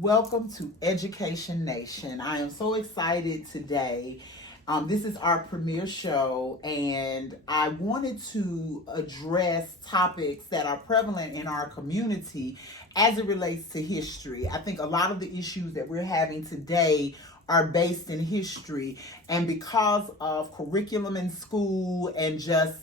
Welcome to Education Nation. I am so excited today. This is our premiere show, and I wanted to address topics that are prevalent in our community as it relates to history. I think a lot of the issues that we're having today are based in history, and because of curriculum in school and just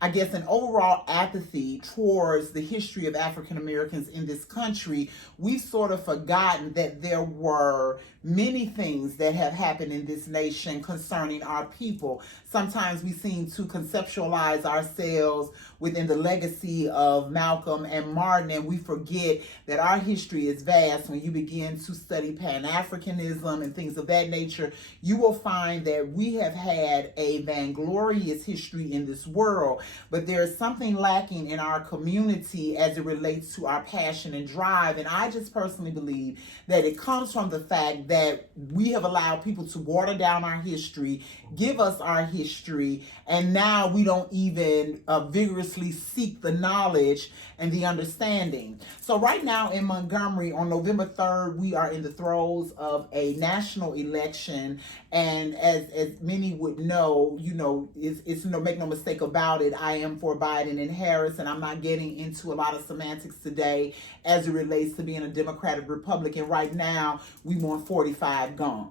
an overall apathy towards the history of African Americans in this country, we've sort of forgotten that there were many things that have happened in this nation concerning our people. Sometimes we seem to conceptualize ourselves within the legacy of Malcolm and Martin, and we forget that our history is vast. When you begin to study Pan-Africanism and things of that nature, you will find that we have had a vainglorious history in this world, but there is something lacking in our community as it relates to our passion and drive. And I just personally believe that it comes from the fact that we have allowed people to water down our history, give us our history, and now we don't even vigorously seek the knowledge and the understanding. So right now in Montgomery on November 3rd, we are in the throes of a national election. And as many would know, it's no, make no mistake about it, I am for Biden and Harris, and I'm not getting into a lot of semantics today as it relates to being a Democratic Republican. Right now, we want 45 gone.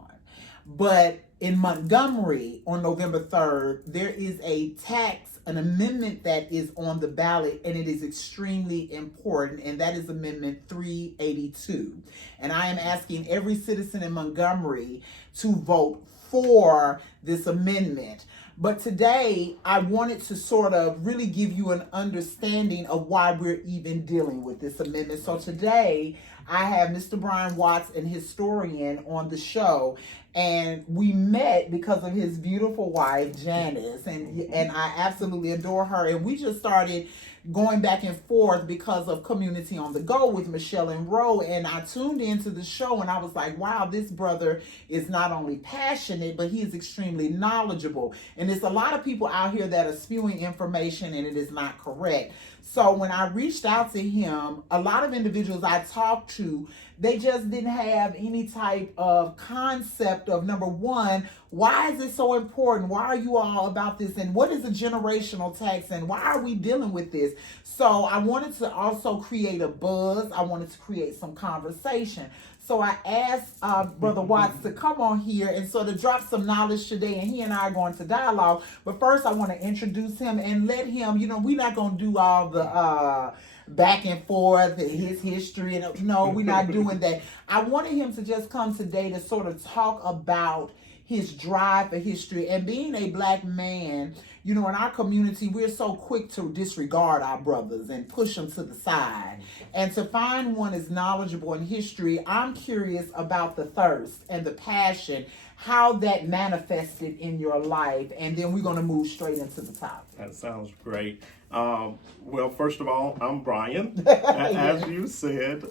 But in Montgomery on November 3rd, there is an amendment that is on the ballot, and it is extremely important, and that is Amendment 382. And I am asking every citizen in Montgomery to vote for this amendment. But today, I wanted to sort of really give you an understanding of why we're even dealing with this amendment. So today, I have Mr. Brian Watts, an historian, on the show, and we met because of his beautiful wife, Janice, and I absolutely adore her, and we just started going back and forth because of Community on the Go with Michelle and Roe, and I tuned into the show and I was like, wow, this brother is not only passionate, but he is extremely knowledgeable. And there's a lot of people out here that are spewing information and it is not correct. So when I reached out to him, a lot of individuals I talked to, they just didn't have any type of concept of, number one, why is it so important? Why are you all about this? And what is a generational tax? And why are we dealing with this? So I wanted to also create a buzz. I wanted to create some conversation. So I asked Brother Watts to come on here and sort of drop some knowledge today, and he and I are going to dialogue. But first, I want to introduce him and let him, we're not going to do all the back and forth, his history, and no, we're not doing that. I wanted him to just come today to sort of talk about his drive for history. And being a black man, in our community, we're so quick to disregard our brothers and push them to the side. And to find one as knowledgeable in history, I'm curious about the thirst and the passion, how that manifested in your life. And then we're going to move straight into the topic. That sounds great. Well, first of all, I'm Brian. As you said,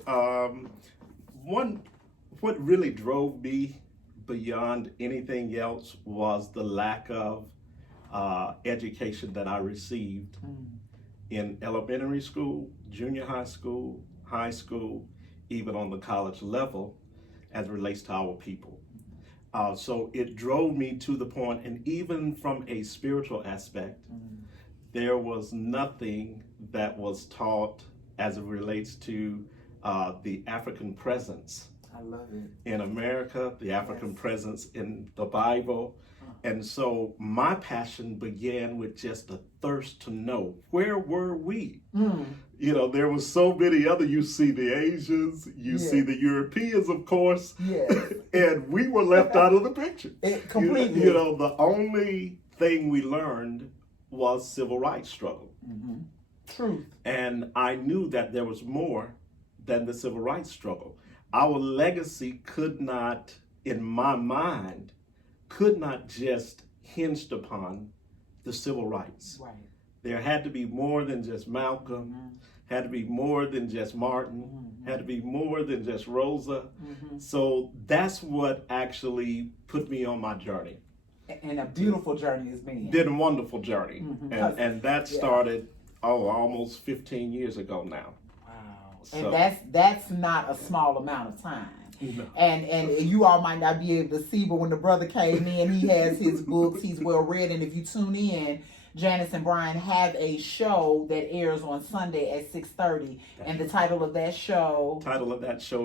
what really drove me beyond anything else was the lack of education that I received in elementary school, junior high school, even on the college level as it relates to our people. So it drove me to the point, and even from a spiritual aspect, there was nothing that was taught as it relates to the African presence. I love it. In America, the African presence in the Bible. And so my passion began with just a thirst to know, where were we? There was so many other, you see the Asians, you see the Europeans, of course, and we were left out of the picture. Completely. The only thing we learned was civil rights struggle. Truth. And I knew that there was more than the civil rights struggle. Our legacy could not, in my mind, just hinged upon the civil rights. Right. There had to be more than just Malcolm, had to be more than just Martin, had to be more than just Rosa. So that's what actually put me on my journey. And a beautiful journey it's been. Been a wonderful journey. And that started almost 15 years ago now. Wow. So, and that's not a small amount of time. No. And you all might not be able to see, but when the brother came in, he has his books. He's well read, and if you tune in, Janice and Brian have a show that airs on Sunday at 6:30, and the title of that show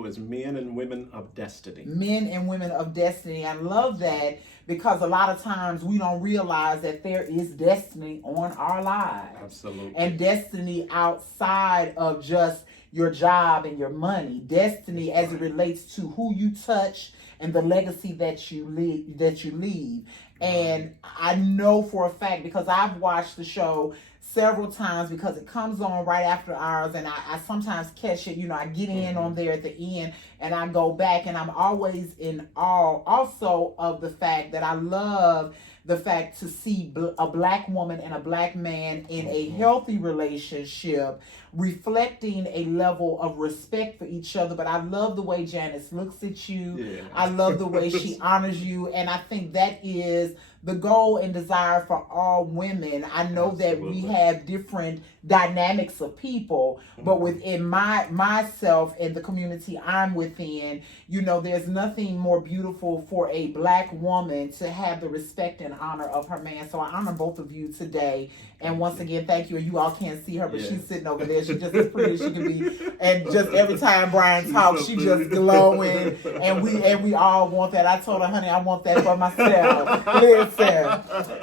is Men and Women of Destiny. Men and Women of Destiny. I love that because a lot of times we don't realize that there is destiny on our lives. Absolutely. And destiny outside of just your job and your money. Destiny as it relates to who you touch and the legacy that you leave. And I know for a fact, because I've watched the show several times, because it comes on right after ours, and I sometimes catch it, I get in on there at the end and I go back, and I'm always in awe also of the fact that I love the fact to see a black woman and a black man in a healthy relationship, reflecting a level of respect for each other. But I love the way Janice looks at you. Yeah. I love the way she honors you. And I think that is the goal and desire for all women. I know that we have different dynamics of people, but within myself and the community I'm within, there's nothing more beautiful for a black woman to have the respect and honor of her man. So I honor both of you today. And once again, thank you. And you all can't see her, but she's sitting over there. She's just as pretty as she can be. And just every time Brian talks, she's just glowing. And we all want that. I told her, honey, I want that for myself. Listen.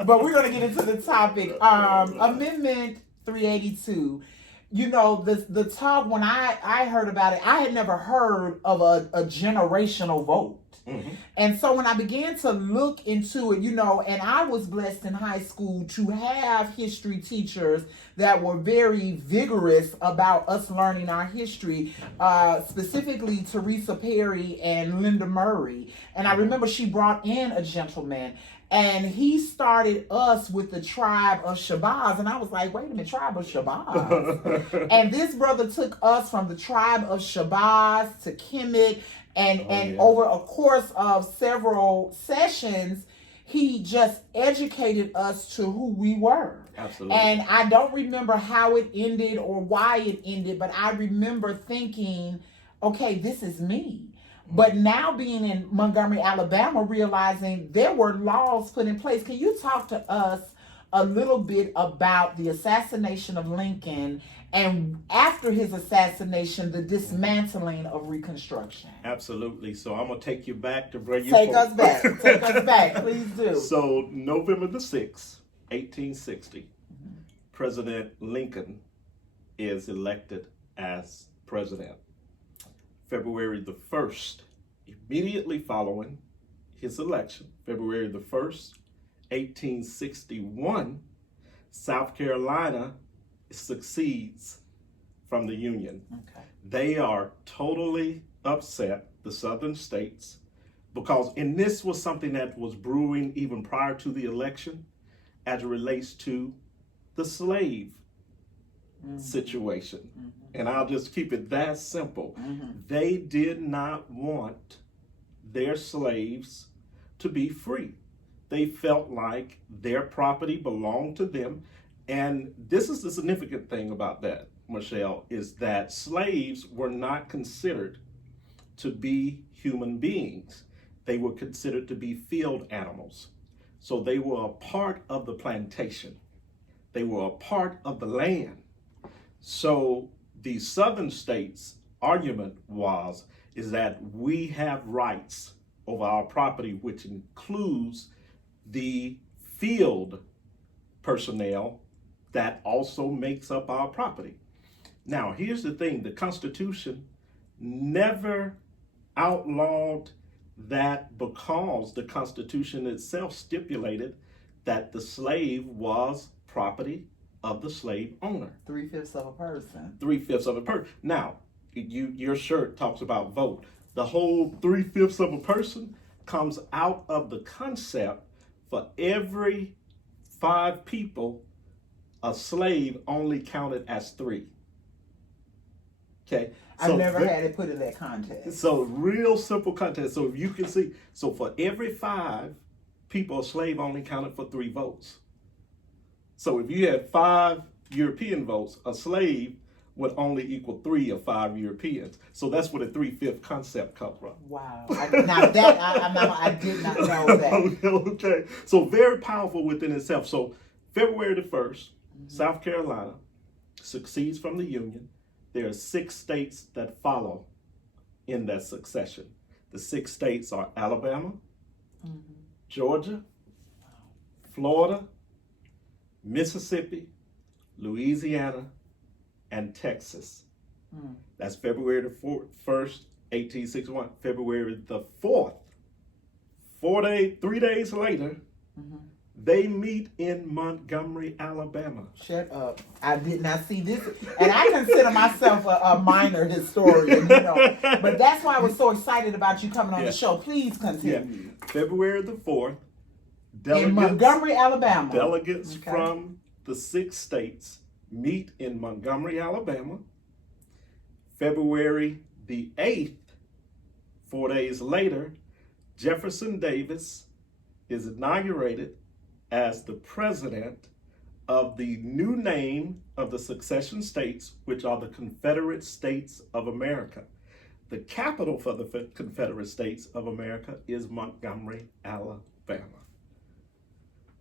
But we're going to get into the topic. Amendment 382. The talk, when I heard about it, I had never heard of a generational vote. Mm-hmm. And so when I began to look into it, and I was blessed in high school to have history teachers that were very vigorous about us learning our history, specifically Teresa Perry and Linda Murray. And I remember she brought in a gentleman, and he started us with the tribe of Shabazz. And I was like, wait a minute, tribe of Shabazz. And this brother took us from the tribe of Shabazz to Kemet. And over a course of several sessions, he just educated us to who we were. Absolutely. And I don't remember how it ended or why it ended, but I remember thinking, okay, this is me. But now being in Montgomery, Alabama, realizing there were laws put in place. Can you talk to us a little bit about the assassination of Lincoln, and after his assassination, the dismantling of Reconstruction? Absolutely. So I'm going to take you back to bring you Take us back. Take us back. Please do. So November the 6th, 1860, President Lincoln is elected as president. February the 1st, immediately following his election, February the 1st, 1861, South Carolina succeeds from the Union. Okay. They are totally upset, the southern states, because, and this was something that was brewing even prior to the election as it relates to the slave situation. And I'll just keep it that simple. They did not want their slaves to be free. They felt like their property belonged to them. And this is the significant thing about that, Michelle, is that slaves were not considered to be human beings. They were considered to be field animals. So they were a part of the plantation. They were a part of the land. So the southern states' argument is that we have rights over our property, which includes the field personnel that also makes up our property. Now, here's the thing. The Constitution never outlawed that, because the Constitution itself stipulated that the slave was property of the slave owner. 3/5 of a person. 3/5 of a person. Now, your shirt talks about vote. The whole 3/5 of a person comes out of the concept for every 5 people, a slave only counted as 3. Okay. I've never had it put in that context. So real simple context. So if you can see, so for every 5 people, a slave only counted for 3 votes. So if you had 5 European votes, a slave would only equal 3 or 5 Europeans. So that's where the 3/5 concept comes from. Wow. I did not know that. Okay. So very powerful within itself. So February the 1st, South Carolina succeeds from the Union. There are 6 states that follow in that succession. The 6 states are Alabama, Georgia, Florida, Mississippi, Louisiana, and Texas. That's February the 1st, 1861. February the 4th, 3 days later, they meet in Montgomery, Alabama. Shut up. I did not see this. And I consider myself a minor historian, But that's why I was so excited about you coming on the show. Please continue. February the 4th, in Montgomery, Alabama. Delegates from the 6 states meet in Montgomery, Alabama. February the 8th, 4 days later, Jefferson Davis is inaugurated as the president of the new name of the succession states, which are the Confederate States of America. The capital for the Confederate States of America is Montgomery, Alabama.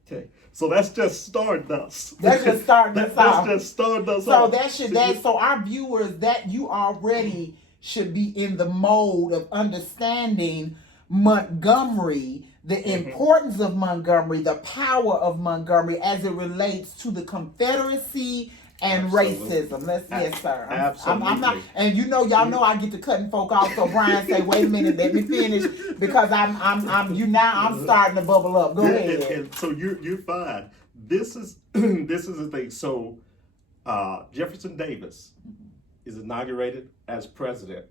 Okay, so that's just stardust. That's just starting us off. That's just stardust. So our viewers, that you already should be in the mode of understanding Montgomery, the importance of Montgomery, the power of Montgomery as it relates to the Confederacy and racism. Yes, sir. Absolutely. I'm not, and y'all know I get to cutting folk off. So Brian say, "Wait a minute, let me finish," because I'm starting to bubble up. Go ahead. And so you're fine. This is the thing. So Jefferson Davis is inaugurated as president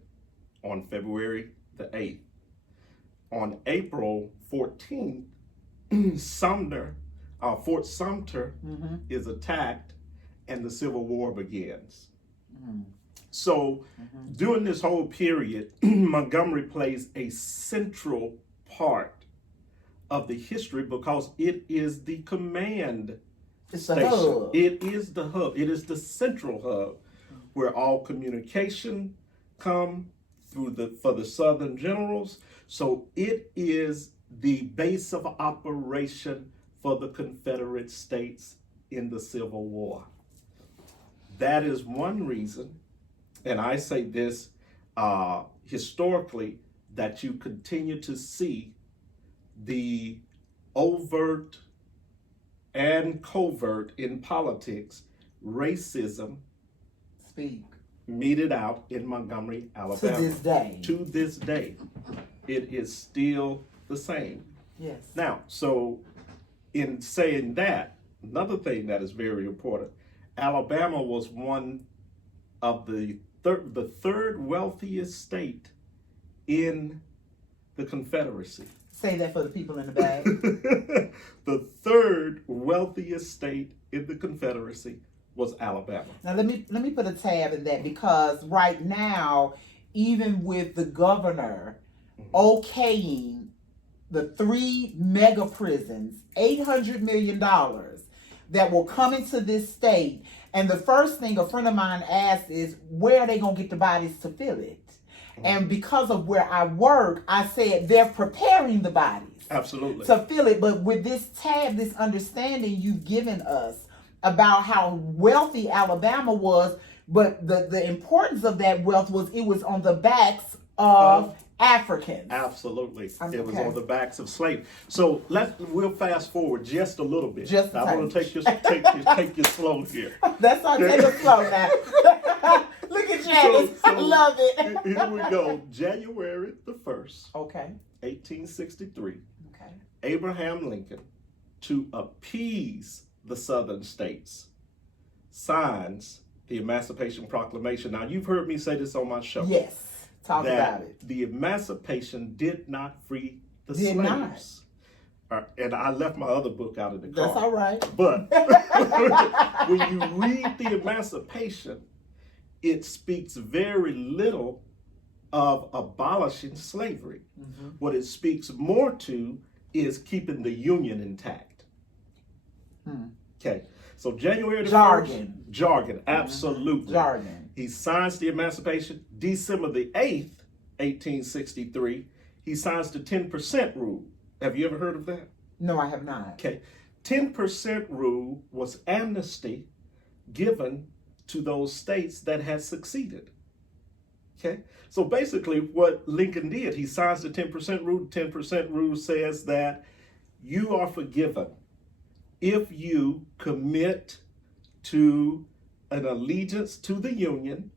on February the 8th. On April 14th, Fort Sumter is attacked and the Civil War begins. So during this whole period, Montgomery plays a central part of the history because it is the command station. The hub. It is the hub. It is the central hub where all communication come for the Southern generals. So it is the base of operation for the Confederate States in the Civil War. That is one reason, and I say this historically, that you continue to see the overt and covert in politics racism meted out in Montgomery, Alabama. To this day, it is still the same. Yes. Now, so in saying that, another thing that is very important, Alabama was one of the third wealthiest state in the Confederacy. Say that for the people in the back. The third wealthiest state in the Confederacy was Alabama. Now let me put a tab in that, because right now, even with the governor okaying the 3 mega prisons, $800 million that will come into this state, and the first thing a friend of mine asked is, where are they going to get the bodies to fill it? And because of where I work, I said they're preparing the bodies. Absolutely. To fill it. But with this tab, this understanding you've given us about how wealthy Alabama was, but the importance of that wealth was it was on the backs of Africans. Absolutely. It was on the backs of slaves. So we'll fast forward just a little bit. I want to take you slow here. That's not take it slow now. Look at Janice. I love it. Here we go. January the 1st. Okay. 1863. Okay. Abraham Lincoln, to appease the southern states, signs the Emancipation Proclamation. Now, you've heard me say this on my show. Yes. Talk about it. The Emancipation did not free the slaves. And I left my other book out of the car. That's all right. But when you read the Emancipation, it speaks very little of abolishing slavery. What it speaks more to is keeping the Union intact. Okay, so January the 1st. Jargon, absolutely. Jargon. He signs the Emancipation. December the 8th, 1863, he signs the 10% rule. Have you ever heard of that? No, I have not. Okay. 10% rule was amnesty given to those states that had succeeded. Okay. So basically what Lincoln did, he signs the 10% rule. 10% rule says that you are forgiven if you commit to an allegiance to the Union.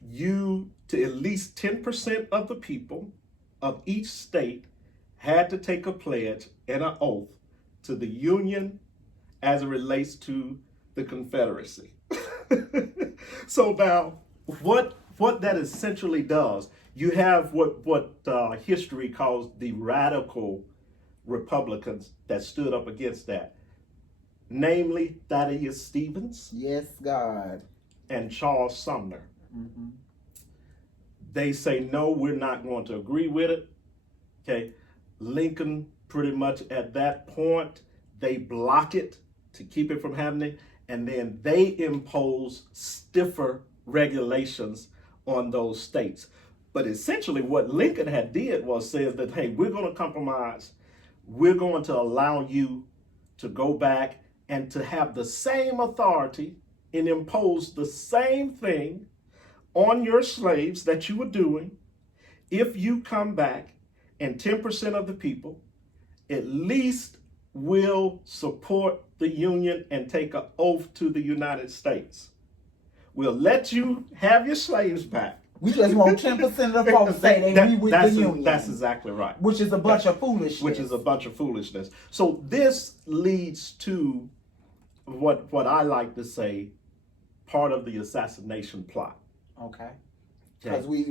You, to at least 10% of the people of each state had to take a pledge and an oath to the Union as it relates to the Confederacy. So now, what that essentially does, you have what history calls the radical Republicans that stood up against that, namely Thaddeus Stevens. Yes, God. And Charles Sumner. They say, no, we're not going to agree with it. Okay. Lincoln, pretty much at that point, they block it to keep it from happening. And then they impose stiffer regulations on those states. But essentially what Lincoln had did was says that, hey, we're going to compromise. We're going to allow you to go back and to have the same authority and impose the same thing on your slaves that you were doing if you come back and 10% of the people at least will support the Union and take an oath to the United States. We'll let you have your slaves back. We just want 10% of the folks say they agree with the Union. That's exactly right. Which is a bunch of foolishness. Which is a bunch of foolishness. So this leads to what I like to say, part of the assassination plot. Okay. Because we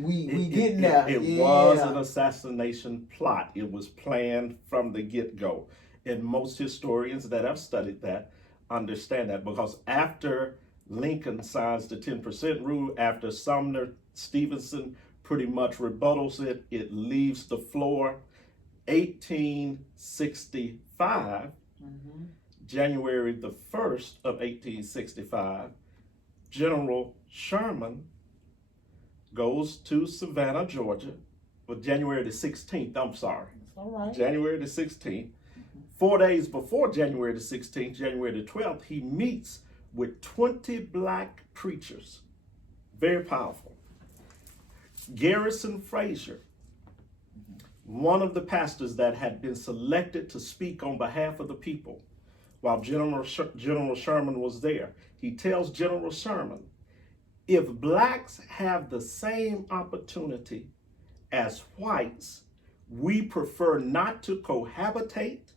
getting there. It was an assassination plot. It was planned from the get-go. And most historians that have studied that understand that, because after Lincoln signs the 10% rule, after Sumner, Stevenson pretty much rebuttals it, it leaves the floor. 1865, January the 1st of 1865, General Sherman goes to Savannah, Georgia, January the 16th, I'm sorry. All right. January the 16th. 4 days before January the 16th, January the 12th, he meets with 20 black preachers. Very powerful. Garrison Frazier, one of the pastors that had been selected to speak on behalf of the people while General Sherman was there, he tells General Sherman, if blacks have the same opportunity as whites, we prefer not to cohabitate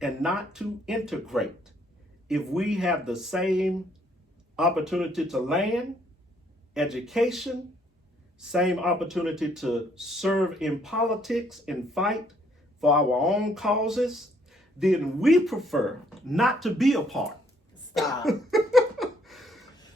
and not to integrate. If we have the same opportunity to land, education, same opportunity to serve in politics and fight for our own causes, then we prefer not to be a part. Stop.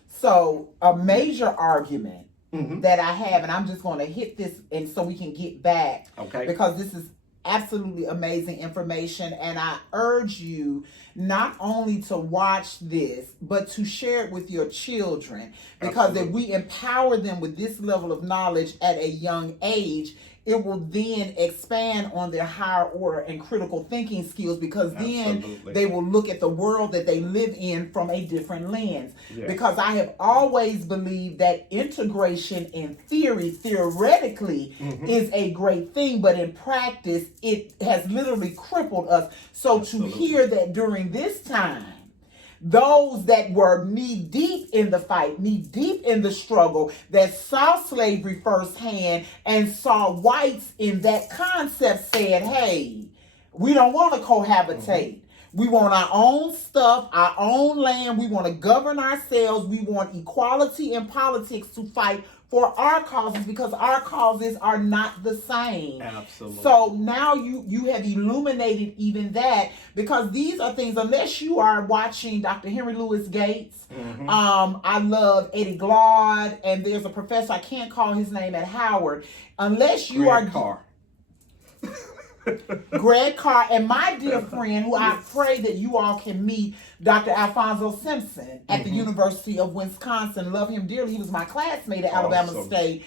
So a major argument that I have, and I'm just going to hit this and so we can get back, because this is absolutely amazing information, and I urge you not only to watch this, but to share it with your children, because if we empower them with this level of knowledge at a young age, it will then expand on their higher order and critical thinking skills, because then they will look at the world that they live in from a different lens. Because I have always believed that integration in theory, theoretically, is a great thing, but in practice, it has literally crippled us. So to hear that during this time, those that were knee deep in the fight, knee deep in the struggle, that saw slavery firsthand and saw whites in that concept, said, hey, we don't want to cohabitate. We want our own stuff, our own land. We want to govern ourselves. We want equality in politics to fight for our causes, because our causes are not the same. Absolutely. So now you have illuminated even that, because these are things, unless you are watching Dr. Henry Louis Gates, I love Eddie Glaude, and there's a professor, I can't call his name, at Howard. Unless you Greg Carr. Greg Carr, and my dear friend, who I pray that you all can meet, Dr. Alfonso Simpson at the University of Wisconsin. Love him dearly. He was my classmate at Alabama State.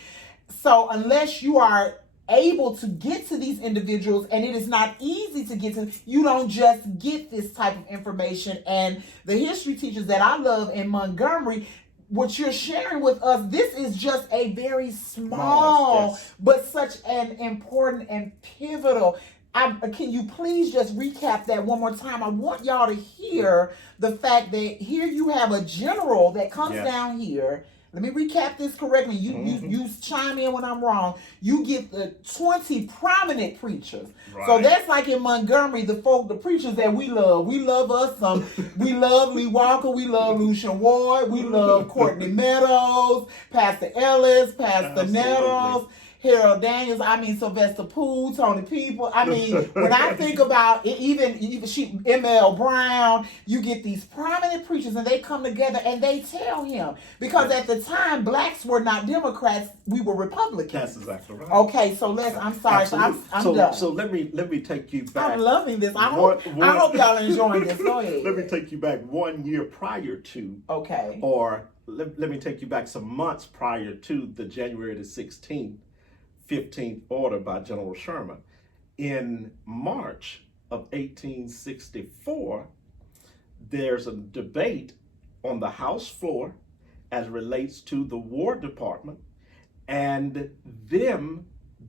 So unless you are able to get to these individuals, and it is not easy to get to, you don't just get this type of information. And the history teachers that I love in Montgomery, what you're sharing with us, this is just a very small, but such an important and pivotal. Can you please just recap that one more time? I want y'all to hear the fact that here you have a general that comes down here. Let me recap this correctly. You chime in when I'm wrong. You get the 20 prominent preachers. Right. So that's like in Montgomery, the preachers that we love. We love us some. We love Lee Walker. We love Lucian Ward. We love Courtney Meadows, Pastor Ellis, Pastor Nettles, Harold Daniels, Sylvester Poole, Tony People. When I think about it, even M.L. Brown, you get these prominent preachers and they come together and they tell him. Because at the time, blacks were not Democrats, we were Republicans. That's exactly right. Okay, so I'm sorry, absolutely. I'm done. So let me take you back. I'm loving this. I hope y'all are enjoying this. Go ahead. Let me take you back 1 year prior to. Okay. Or let me take you back some months prior to the January the 16th. 15th order by General Sherman. In March of 1864, there's a debate on the House floor as relates to the War Department and them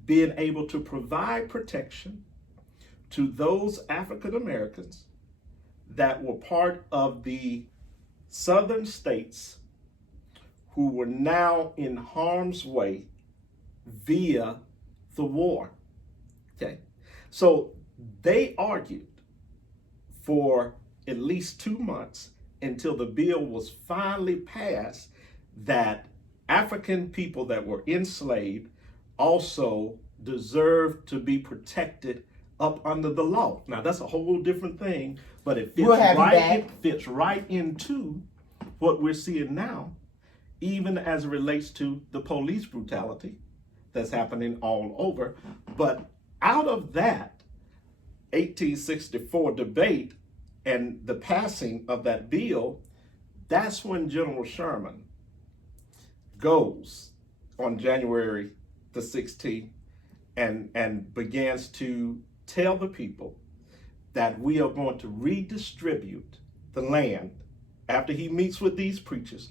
being able to provide protection to those African Americans that were part of the southern states who were now in harm's way via the war. Okay, so they argued for at least 2 months until the bill was finally passed that African people that were enslaved also deserved to be protected up under the law. Now that's a whole different thing, but it fits right into what we're seeing now, even as it relates to the police brutality that's happening all over. But out of that 1864 debate and the passing of that bill, that's when General Sherman goes on January the 16th and begins to tell the people that we are going to redistribute the land. After he meets with these preachers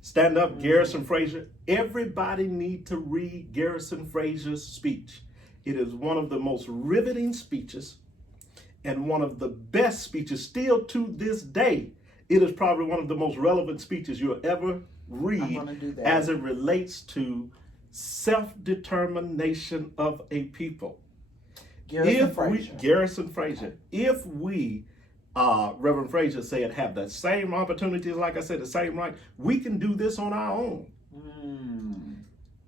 stand up, Garrison Frazier. Everybody need to read Garrison Frazier's speech. It is one of the most riveting speeches and one of the best speeches still to this day. It is probably one of the most relevant speeches you'll ever read as it relates to self-determination of a people. Garrison Frazier. If we Reverend Frazier said, have the same opportunities, like I said, the same right, we can do this on our own.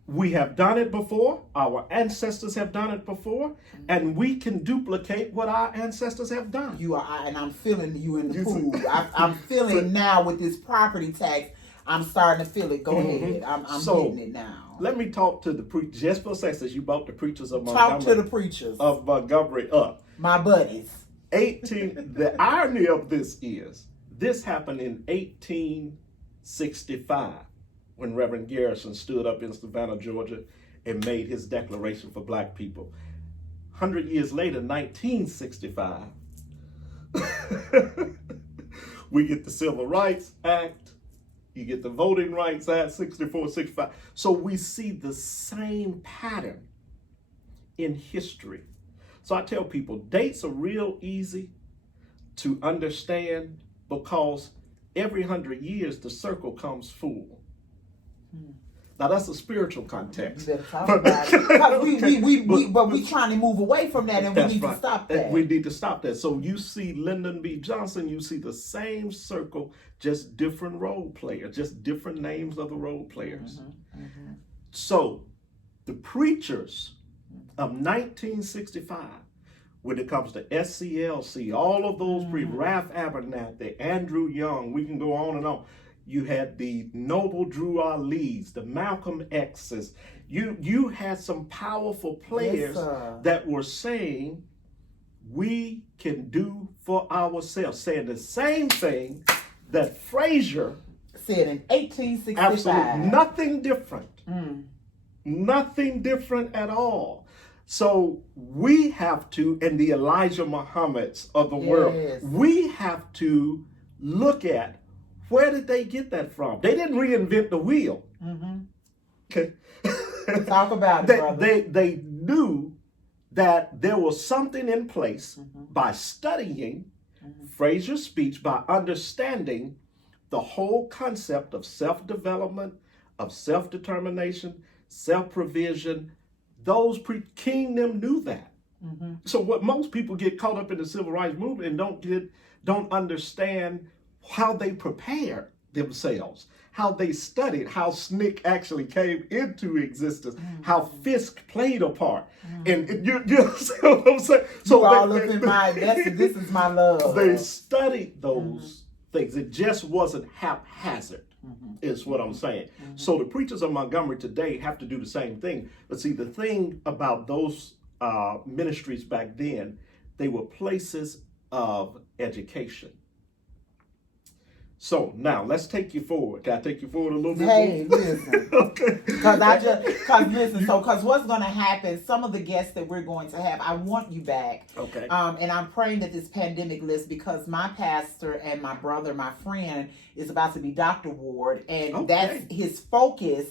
We have done it before, our ancestors have done it before, and we can duplicate what our ancestors have done. And I'm feeling you in the pool. I'm feeling now with this property tax, I'm starting to feel it. Go ahead. I'm getting it now. Let me talk to the preachers, just for a second, since you brought the preachers of Montgomery. Talk to the preachers. Of Montgomery up. My buddies. The irony of this is, this happened in 1865 when Reverend Garrison stood up in Savannah, Georgia, and made his declaration for black people. 100 years later, 1965, we get the Civil Rights Act, you get the Voting Rights Act, 64, 65. So we see the same pattern in history. So I tell people, dates are real easy to understand because every 100 years the circle comes full. Now that's a spiritual context. You better talk about it. But we trying to move away from that, and we need to stop that. We need to stop that. So you see Lyndon B. Johnson, you see the same circle, just different role players, just different names of the role players. So the preachers of 1965, when it comes to SCLC, all of those Ralph Abernathy, Andrew Young, we can go on and on. You had the Noble Drew Ali's, the Malcolm X's, You had some powerful players that were saying we can do for ourselves, saying the same thing that Frazier said in 1865. Absolutely, nothing different. Nothing different at all. So we have to, and the Elijah Muhammads of the world, we have to look at where did they get that from? They didn't reinvent the wheel. Okay. Talk about it, brother. They knew that there was something in place by studying Frazier's speech, by understanding the whole concept of self-development, of self-determination, self-provision. Those King them knew that. So what most people get caught up in the civil rights movement and don't understand how they prepared themselves, how they studied, how SNCC actually came into existence, how Fisk played a part. And you see what I'm saying? So this is my love. They studied those things. It just wasn't haphazard, is what I'm saying. So the preachers of Montgomery today have to do the same thing. But see, the thing about those ministries back then, they were places of education. So now let's take you forward. Can I take you forward a little bit? Hey, listen. Okay. Because what's going to happen, some of the guests that we're going to have, I want you back. Okay. And I'm praying that this pandemic lifts, because my pastor and my brother, my friend, is about to be Dr. Ward, and that's his focus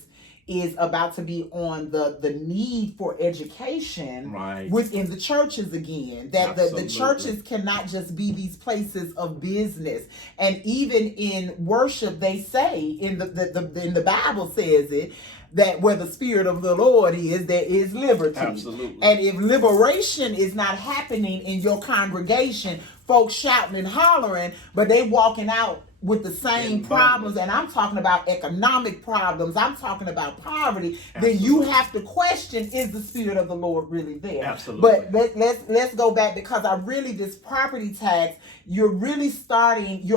is about to be on the need for education within the churches again. That the churches cannot just be these places of business. And even in worship, they say in the Bible says it, that where the Spirit of the Lord is, there is liberty. Absolutely. And if liberation is not happening in your congregation, folks shouting and hollering, but they walking out with the same problems, and I'm talking about economic problems, I'm talking about poverty, then you have to question, is the Spirit of the Lord really there? Absolutely. But let's go back, because this property tax, you're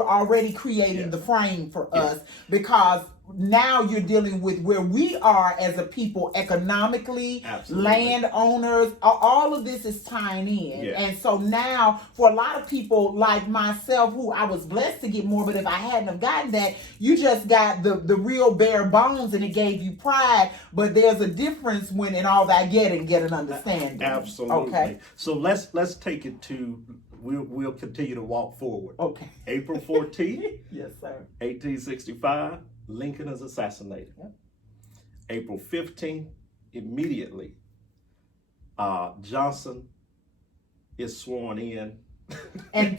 already creating the frame for us, because now you're dealing with where we are as a people economically, landowners, all of this is tying in. And so now for a lot of people like myself, who I was blessed to get more, but if I hadn't have gotten that, you just got the real bare bones and it gave you pride. But there's a difference when in all that get an understanding. Absolutely. Okay. So let's take it to, we'll continue to walk forward. Okay. April 14th. Yes, sir. 1865. Lincoln is assassinated. April 15th, immediately, Johnson is sworn in. and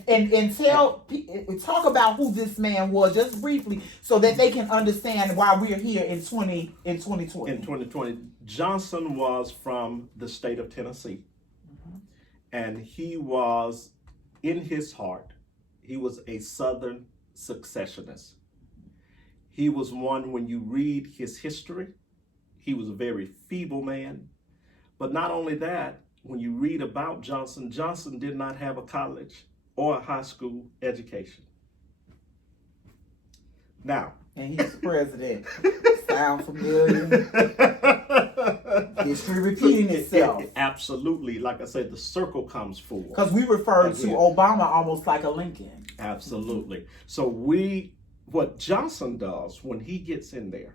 talk about who this man was just briefly, so that they can understand why we're here in 2020. In 2020, Johnson was from the state of Tennessee, and he was, in his heart, he was a Southern secessionist. He was one, when you read his history, he was a very feeble man. But not only that, when you read about Johnson, Johnson did not have a college or a high school education. Now. And he's president. Sound familiar? History repeating itself. Absolutely. Like I said, the circle comes full. Because we refer to Obama almost like a Lincoln. Absolutely. So what Johnson does when he gets in there,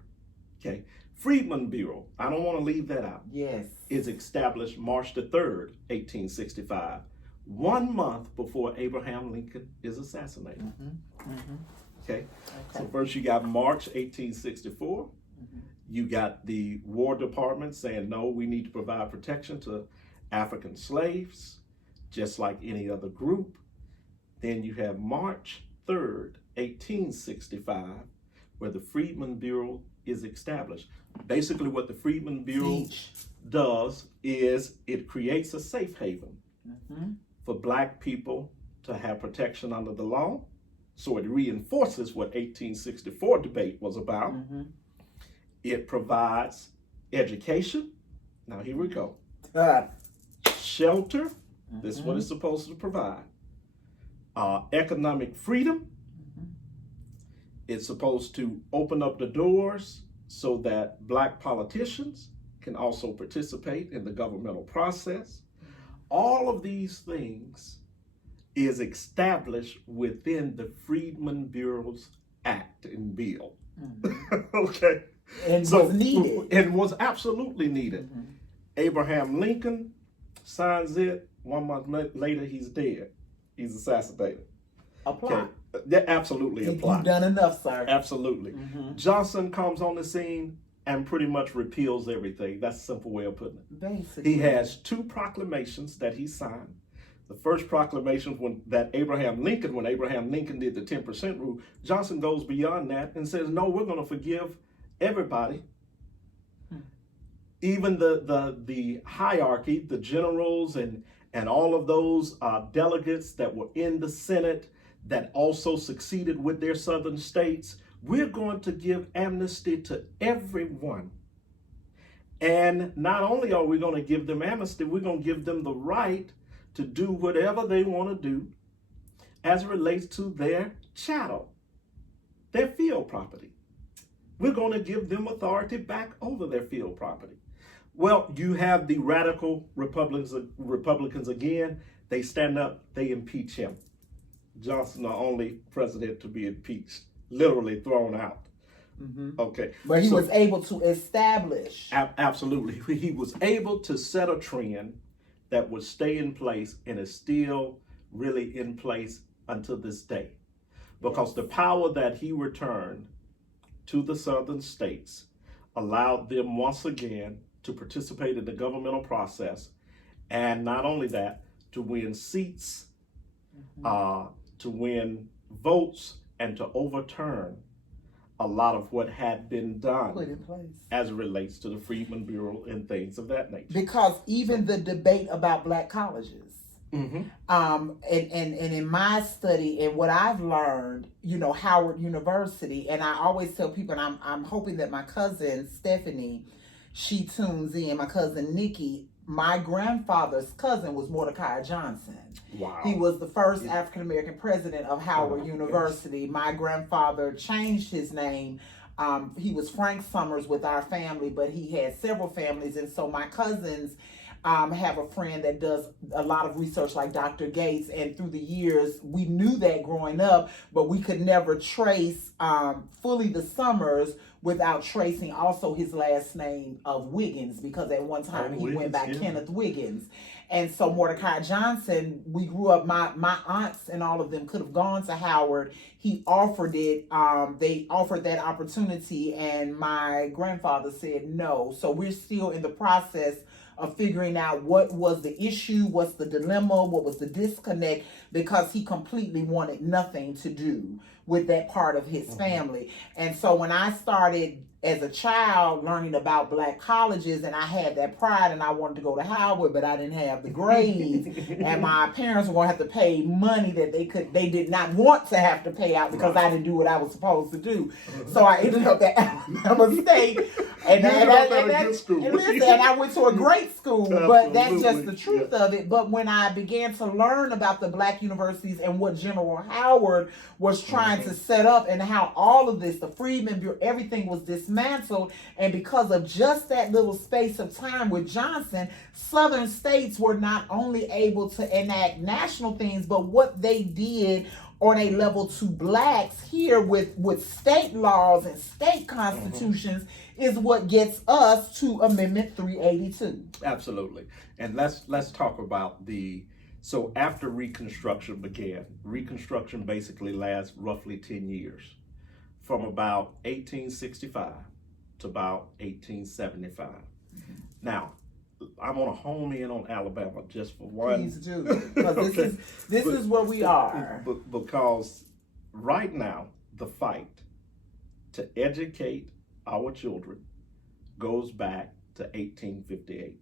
Freedmen Bureau, I don't want to leave that out. Yes. Is established March the 3rd, 1865, 1 month before Abraham Lincoln is assassinated. Okay. So first you got March 1864. You got the War Department saying, no, we need to provide protection to African slaves, just like any other group. Then you have March 3rd, 1865, where the Freedmen Bureau is established. Basically what the Freedmen Bureau does is it creates a safe haven for Black people to have protection under the law. So it reinforces what 1864 debate was about. It provides education. Now here we go. Shelter. This is what it's supposed to provide. Economic freedom. It's supposed to open up the doors so that Black politicians can also participate in the governmental process. All of these things is established within the Freedmen Bureau's Act and Bill. Okay. And was needed. It was absolutely needed. Abraham Lincoln signs it. 1 month later, he's dead. He's assassinated. Apply. Okay. Yeah, absolutely apply. You've done enough, sir. Absolutely. Johnson comes on the scene and pretty much repeals everything. That's a simple way of putting it. Basically. He has 2 proclamations that he signed. The first proclamation when Abraham Lincoln did the 10% rule, Johnson goes beyond that and says, no, we're going to forgive everybody. Even the hierarchy, the generals and all of those delegates that were in the Senate that also succeeded with their southern states, we're going to give amnesty to everyone. And not only are we going to give them amnesty, we're going to give them the right to do whatever they want to do as it relates to their chattel, their field property. We're going to give them authority back over their field property. Well, you have the radical Republicans again. They stand up, they impeach him. Johnson, the only president to be impeached, literally thrown out. Okay. But he was able to establish. Absolutely. He was able to set a trend that would stay in place and is still really in place until this day. Because the power that he returned to the southern states allowed them once again to participate in the governmental process, and not only that, to win seats, to win votes, and to overturn a lot of what had been done Put in place. as it relates to the Freedmen Bureau and things of that nature. Because even the debate about black colleges, and in my study and what I've learned, Howard University, and I always tell people, and I'm hoping that my cousin Stephanie, she tunes in, my cousin Nikki, my grandfather's cousin was Mordecai Johnson. Wow. He was the first African-American president of Howard University. Yes. My grandfather changed his name. He was Frank Summers with our family, but he had several families. And so my cousins have a friend that does a lot of research like Dr. Gates. And through the years, we knew that growing up, but we could never trace fully the Summers without tracing also his last name of Wiggins, because at one time he went by Kenneth Wiggins. And so Mordecai Johnson, we grew up, my aunts and all of them could have gone to Howard. He offered it, they offered that opportunity, and my grandfather said no. So we're still in the process of figuring out what was the issue, what's the dilemma, what was the disconnect, because he completely wanted nothing to do with that part of his family. And so when I started as a child learning about black colleges, and I had that pride and I wanted to go to Howard, but I didn't have the grades, and my parents were going to have to pay money that they did not want to have to pay out because I didn't do what I was supposed to do. So I ended up at Alabama State, and I went to a great school, but that's just the truth of it. But when I began to learn about the black universities and what General Howard was trying to set up, and how all of this, the Freedmen Bureau, everything was dismantled, and because of just that little space of time with Johnson, Southern states were not only able to enact national things, but what they did on a level to blacks here with state laws and state constitutions is what gets us to Amendment 382. Absolutely. And let's talk about so after Reconstruction began, Reconstruction basically lasts roughly 10 years, from about 1865 to about 1875. Now, I'm going to home in on Alabama just for one. Please do, because this is where we are. Because right now, the fight to educate our children goes back to 1858.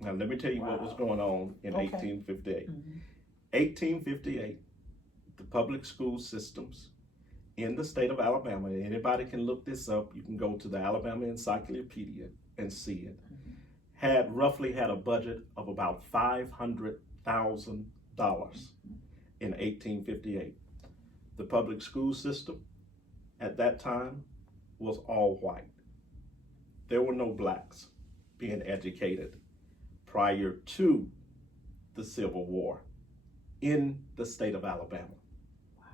Now, let me tell you what was going on in 1858. 1858, the public school systems in the state of Alabama, anybody can look this up, you can go to the Alabama Encyclopedia and see it, had a budget of about $500,000 in 1858. The public school system at that time was all white. There were no blacks. being educated prior to the Civil War in the state of Alabama? Wow,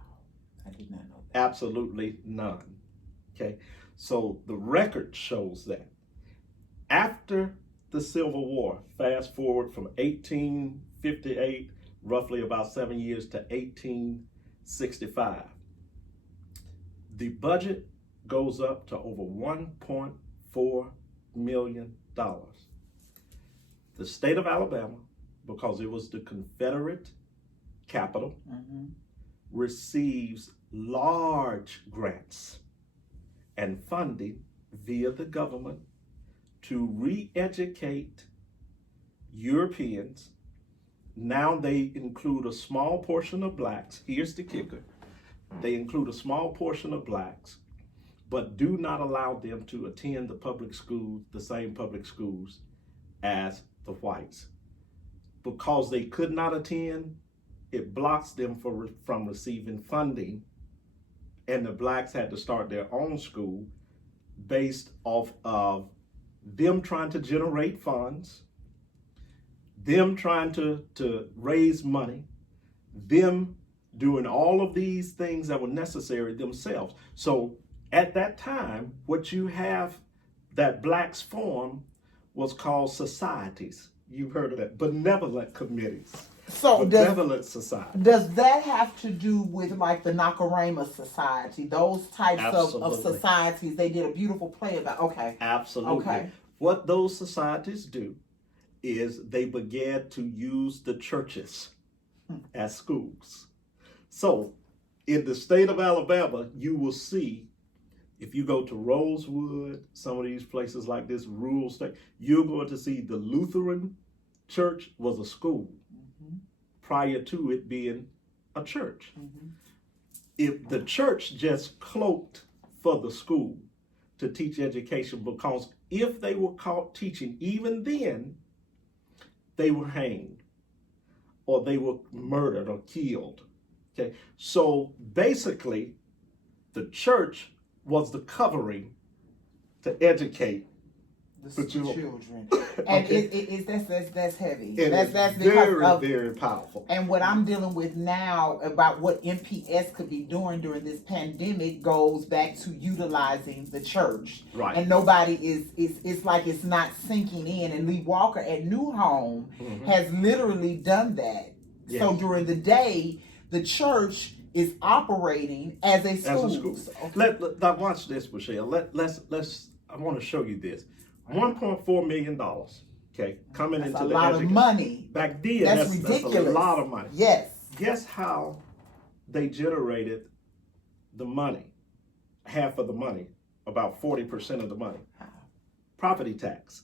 I did not know that. Absolutely none. Okay, so the record shows that after the Civil War, fast forward from 1858, roughly about 7 years, to 1865, the budget goes up to over $1.4 million. The state of Alabama, because it was the Confederate capital, receives large grants and funding via the government to re-educate Europeans. Now they include a small portion of blacks. Here's the kicker. They include a small portion of blacks, but do not allow them to attend the public schools, the same public schools as the whites. Because they could not attend, it blocks them from receiving funding, and the blacks had to start their own school based off of them trying to generate funds, them trying to raise money, them doing all of these things that were necessary themselves. So at that time, what you have that blacks formed was called societies. You've heard of that, benevolent committees. So benevolent society. Does that have to do with like the Nakarama Society, those types of societies? They did a beautiful play about. Okay. Absolutely. Okay. What those societies do is they began to use the churches as schools. So in the state of Alabama, you will see, if you go to Rosewood, some of these places like this, rural state, you're going to see the Lutheran church was a school prior to it being a church. If the church just cloaked for the school to teach education, because if they were caught teaching, even then, they were hanged or they were murdered or killed. Okay, so basically, the church was the covering to educate the children. And okay. That's heavy. And that's very powerful. And what I'm dealing with now about what MPS could be doing during this pandemic goes back to utilizing the church. Right. And nobody it's like it's not sinking in. And Lee Walker at New Home has literally done that. Yes. So during the day, the church is operating as a school. As a school. Okay. Now watch this, Michelle. Let's. I want to show you this. $1.4 million. Okay, coming that's into a the lot of money. Back then, that's ridiculous. That's a lot of money. Yes. Guess how they generated the money? Half of the money, about 40% of the money. Property tax.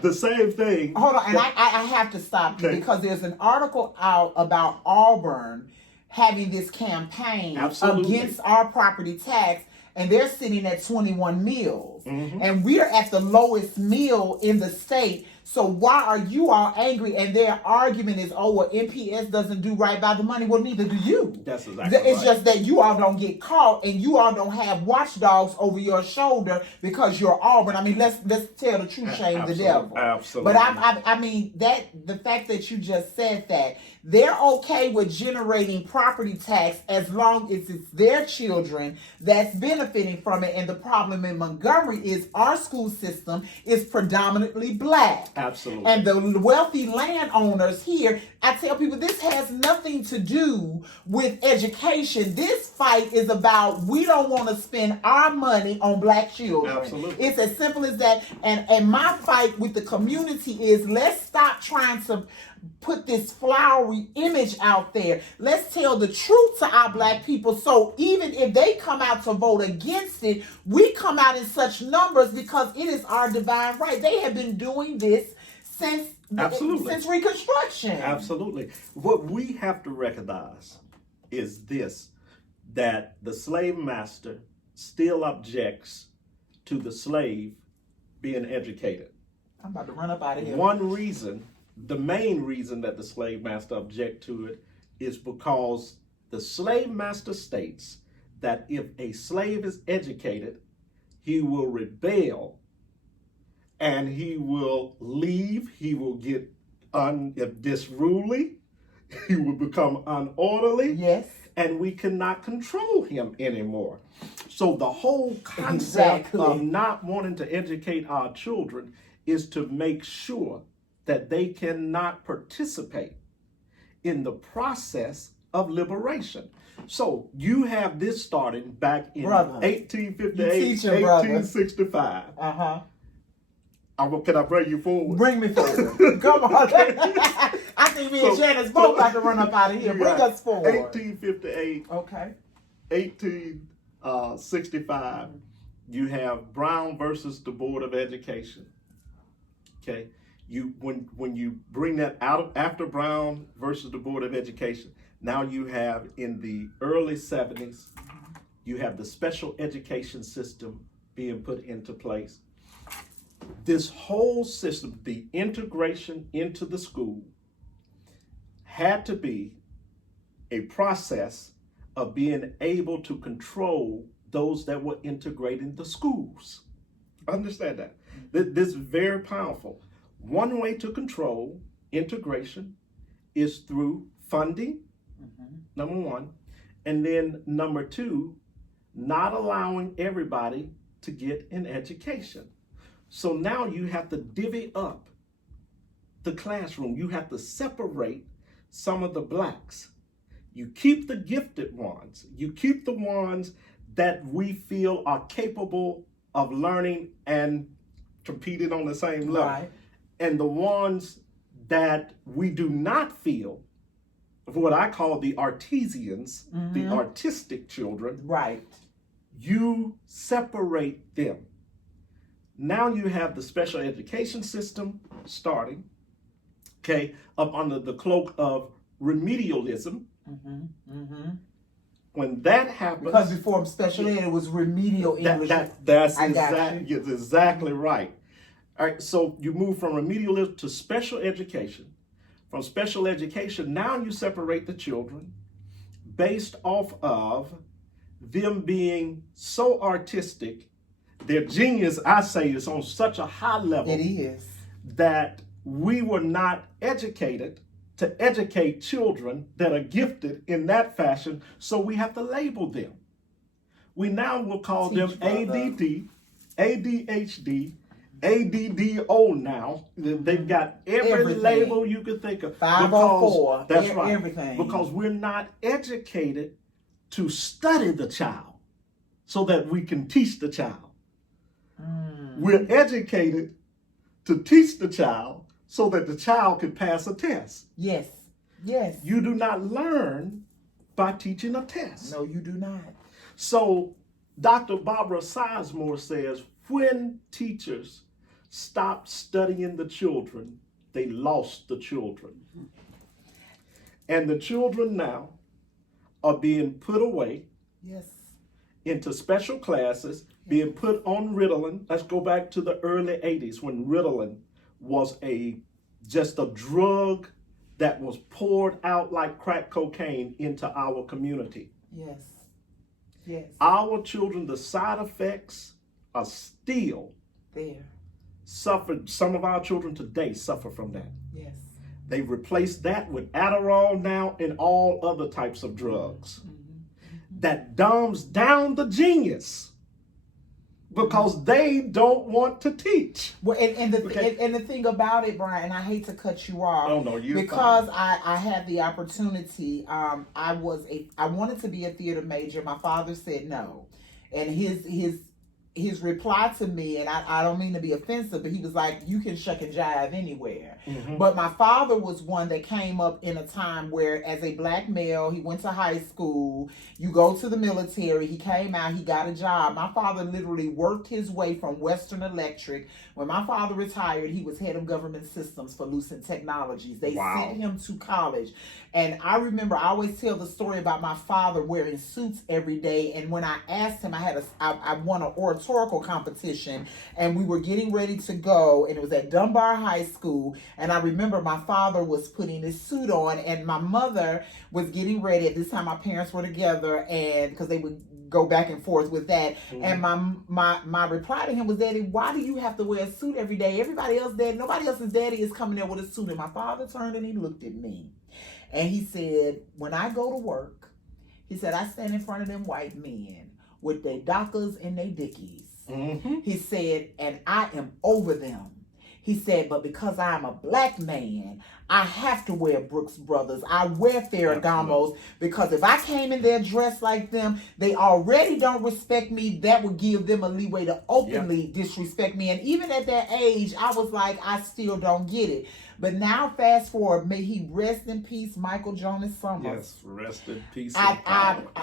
The same thing. Hold on, and I have to stop you because there's an article out about Auburn having this campaign against our property tax, and they're sitting at 21 mills. And we're at the lowest mill in the state. So why are you all angry? And their argument is, oh, well, MPS doesn't do right by the money. Well, neither do you. That's exactly right. It's just that you all don't get caught and you all don't have watchdogs over your shoulder because you're Auburn. I mean, let's tell the truth, shame the devil. Absolutely. But I mean, the fact that you just said that, they're okay with generating property tax as long as it's their children that's benefiting from it. And the problem in Montgomery is our school system is predominantly black. Absolutely. And the wealthy landowners here, I tell people this has nothing to do with education. This fight is about we don't want to spend our money on black children. Absolutely. It's as simple as that. And my fight with the community is let's stop trying to put this flowery image out there. Let's tell the truth to our black people. So even if they come out to vote against it, we come out in such numbers because it is our divine right. They have been doing this since Reconstruction. Absolutely. What we have to recognize is this, that the slave master still objects to the slave being educated. I'm about to run up out of here. One reason, the main reason that the slave master object to it is because the slave master states that if a slave is educated, he will rebel, and he will leave. He will get disruly. He will become unorderly. Yes. And we cannot control him anymore. So the whole concept of not wanting to educate our children is to make sure that they cannot participate in the process of liberation. So you have this starting back in 1858, 1865. Uh-huh. Can I bring you forward? Bring me forward. Come on. I think me and Janice both about to run up out of here. Bring us forward. 1858. Okay. 1865. You have Brown versus the Board of Education. Okay. When you bring that out after Brown versus the Board of Education, now you have in the early 70s, you have the special education system being put into place. This whole system, the integration into the school, had to be a process of being able to control those that were integrating the schools. Understand that. This is very powerful. One way to control integration is through funding, number one, and then number two, not allowing everybody to get an education. So now you have to divvy up the classroom. You have to separate some of the blacks. You keep the gifted ones. You keep the ones that we feel are capable of learning and competing on the same level. Right. And the ones that we do not feel, what I call the artisans, the artistic children, right, you separate them. Now you have the special education system starting, okay, up under the cloak of remedialism. When that happens, because before special ed, it was remedial English. That's exactly right. All right, so you move from remedialism to special education. From special education, now you separate the children based off of them being so artistic. Their genius, I say, is on such a high level. It is. That we were not educated to educate children that are gifted in that fashion, so we have to label them. We now will call them ADD, ADHD, ADDO now. They've got every label you could think of. 504. That's right. Everything. Because we're not educated to study the child so that we can teach the child. We're educated to teach the child so that the child can pass a test. Yes. Yes. You do not learn by teaching a test. No, you do not. So Dr. Barbara Sizemore says, when teachers stopped studying the children, they lost the children. And the children now are being put away into special classes, being put on Ritalin. Let's go back to the early 80s when Ritalin was just a drug that was poured out like crack cocaine into our community. Yes. Yes. Our children, the side effects are still there. Suffered. Some of our children today suffer from that. Yes. They've replaced that with Adderall now and all other types of drugs. That dumbs down the genius because they don't want to teach. Well, and the thing about it, Brian, and I hate to cut you off. Oh no, you because I had the opportunity. I wanted to be a theater major. My father said no, and his reply to me, and I don't mean to be offensive, but he was like, you can shuck and jive anywhere. But my father was one that came up in a time where, as a black male, he went to high school, you go to the military, he came out, he got a job. My father literally worked his way from Western Electric. When my father retired, he was head of government systems for Lucent Technologies. They sent him to college. And I remember, I always tell the story about my father wearing suits every day. And when I asked him, I won an oratorical competition, and we were getting ready to go, and it was at Dunbar High School. And I remember my father was putting his suit on, and my mother was getting ready. At this time, my parents were together, and because they would go back and forth with that. And my reply to him was, Daddy, why do you have to wear a suit every day? Everybody else, Daddy, nobody else's daddy is coming there with a suit. And my father turned and he looked at me and he said, when I go to work, he said, I stand in front of them white men with their dockers and their dickies. He said, and I am over them. He said, but because I'm a black man, I have to wear Brooks Brothers. I wear Ferragamos because if I came in there dressed like them, they already don't respect me. That would give them a leeway to openly disrespect me. And even at that age, I was like, I still don't get it. But now, fast forward, may he rest in peace, Michael Jonas Summers. Yes, rest in peace.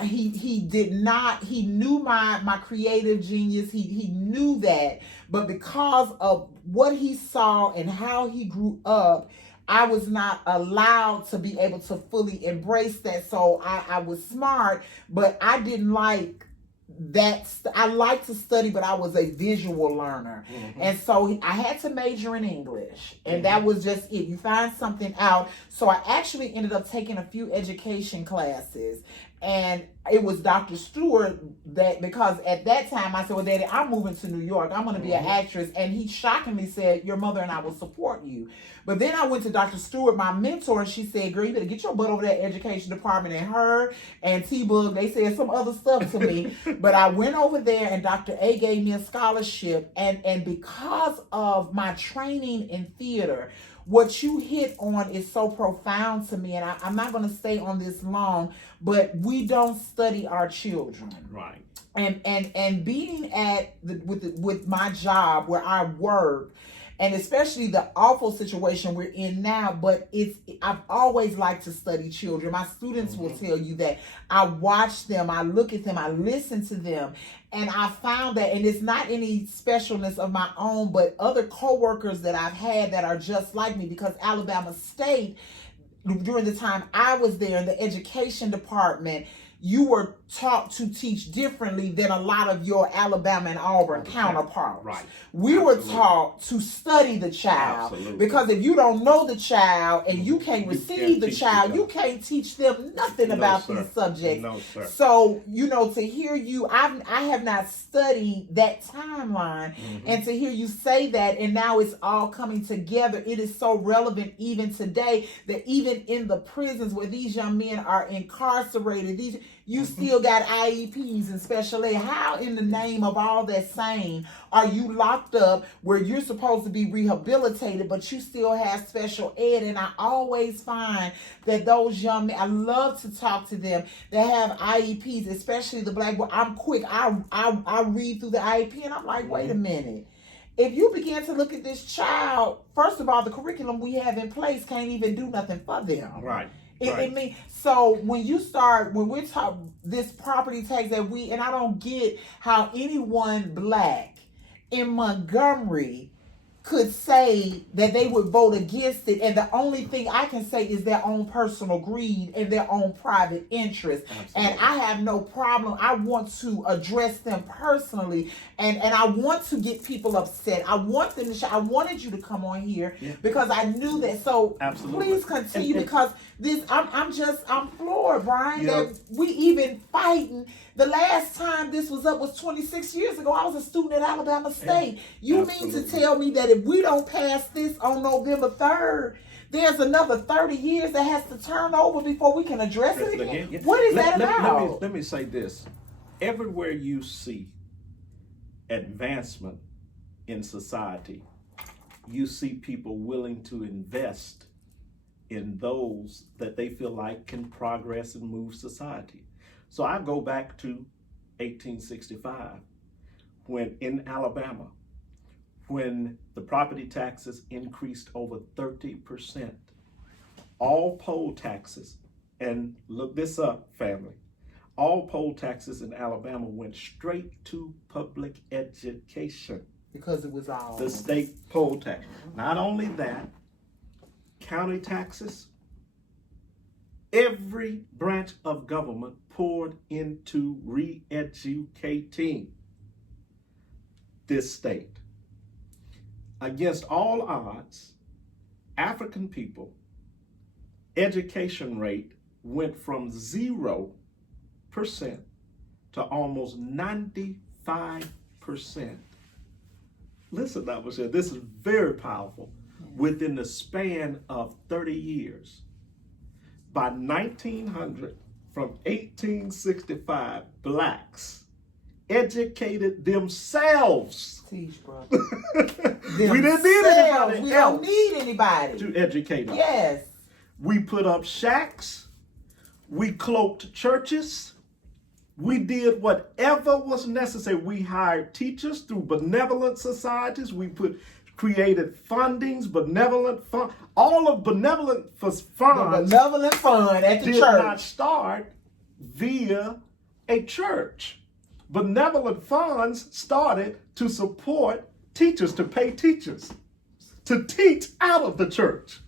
He did not. He knew my creative genius. He knew that, but because of what he saw and how he grew up, I was not allowed to be able to fully embrace that. So I was smart, but I didn't like that. I like to study, but I was a visual learner. And so I had to major in English, and that was just it. You find something out. So I actually ended up taking a few education classes, and it was Dr. Stewart that, because at that time I said, well, Daddy, I'm moving to New York. I'm going to be an actress. And he shockingly said, your mother and I will support you. But then I went to Dr. Stewart, my mentor, and she said, girl, you better get your butt over that education department. And her and T-Bug, they said some other stuff to me. But I went over there, and Dr. A gave me a scholarship. And because of my training in theater, what you hit on is so profound to me. And I'm not going to stay on this long, but we don't study our children. Right. And being at with my job where I work, and especially the awful situation we're in now, but I've always liked to study children. My students will tell you that. I watch them, I look at them, I listen to them, and I found that, and it's not any specialness of my own, but other coworkers that I've had that are just like me, because Alabama State, during the time I was there in the education department, you were taught to teach differently than a lot of your Alabama and Auburn counterparts. Right. We were taught to study the child. Because if you don't know the child and you can't receive the child, you can't teach them nothing about these subjects. No, sir. So, to hear you, I have not studied that timeline, and to hear you say that, and now it's all coming together, it is so relevant even today, that even in the prisons where these young men are incarcerated, you still got IEPs and special ed. How in the name of all that saying are you locked up where you're supposed to be rehabilitated, but you still have special ed? And I always find that those young men, I love to talk to them that have IEPs, especially the black boy. I'm quick. I read through the IEP and I'm like, wait a minute. If you begin to look at this child, first of all, the curriculum we have in place can't even do nothing for them. Right. So when we're talking this property tax that and I don't get how anyone black in Montgomery could say that they would vote against it, and the only thing I can say is their own personal greed and their own private interest. Absolutely. And I have no problem. I want to address them personally, and I want to get people upset. I want them to I wanted you to come on here because I knew that. So please continue, because this I'm floored, Brian, that we even fighting. The last time this was up was 26 years ago. I was a student at Alabama State. You mean to tell me that if we don't pass this on November 3rd, there's another 30 years that has to turn over before we can address it again? What is that about? Let me say this. Everywhere you see advancement in society, you see people willing to invest in those that they feel like can progress and move society. So I go back to 1865, when in Alabama, when the property taxes increased over 30%, all poll taxes, and look this up, family, all poll taxes in Alabama went straight to public education. Because it was all the state poll tax. Not only that, county taxes, every branch of government poured into re-educating this state. Against all odds, African people, education rate went from 0% to almost 95%. Listen, this is very powerful. Within the span of 30 years. By 1900, from 1865, blacks educated themselves. Teach, brother. We didn't need anybody We else don't need anybody to educate us. Yes. We put up shacks. We cloaked churches. We did whatever was necessary. We hired teachers through benevolent societies. We created fundings, benevolent fund. All of benevolent funds. The benevolent fund at the did church not start via a church. Benevolent funds started to support teachers, to pay teachers, to teach out of the church.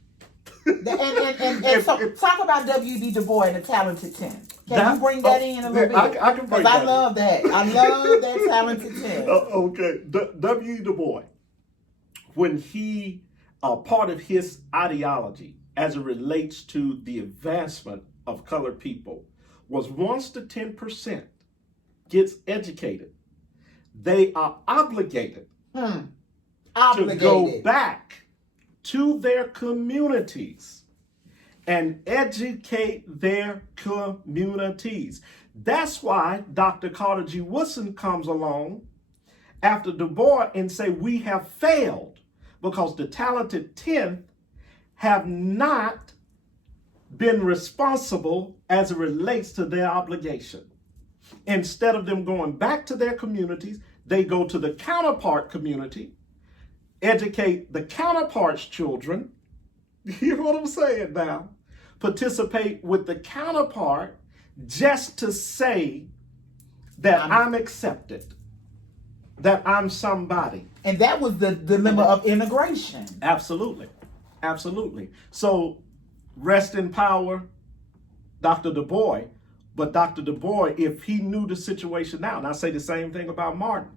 And so talk about W.B. Du Bois and the Talented 10. Can you bring that in a little bit? I can bring that I love that. I love that Talented 10. Okay. W.E. Du Bois, when he, part of his ideology as it relates to the advancement of colored people was once the 10% gets educated, they are obligated to go back to their communities and educate their communities. That's why Dr. Carter G. Woodson comes along after Du Bois and say we have failed because the talented 10th have not been responsible as it relates to their obligation. Instead of them going back to their communities, they go to the counterpart community, educate the counterpart's children. You hear what I'm saying now? Participate with the counterpart just to say that I'm accepted, that I'm somebody. And that was the dilemma of integration. Absolutely. Absolutely. So rest in power, Dr. Du Bois. But Dr. Du Bois, if he knew the situation now, and I say the same thing about Martin.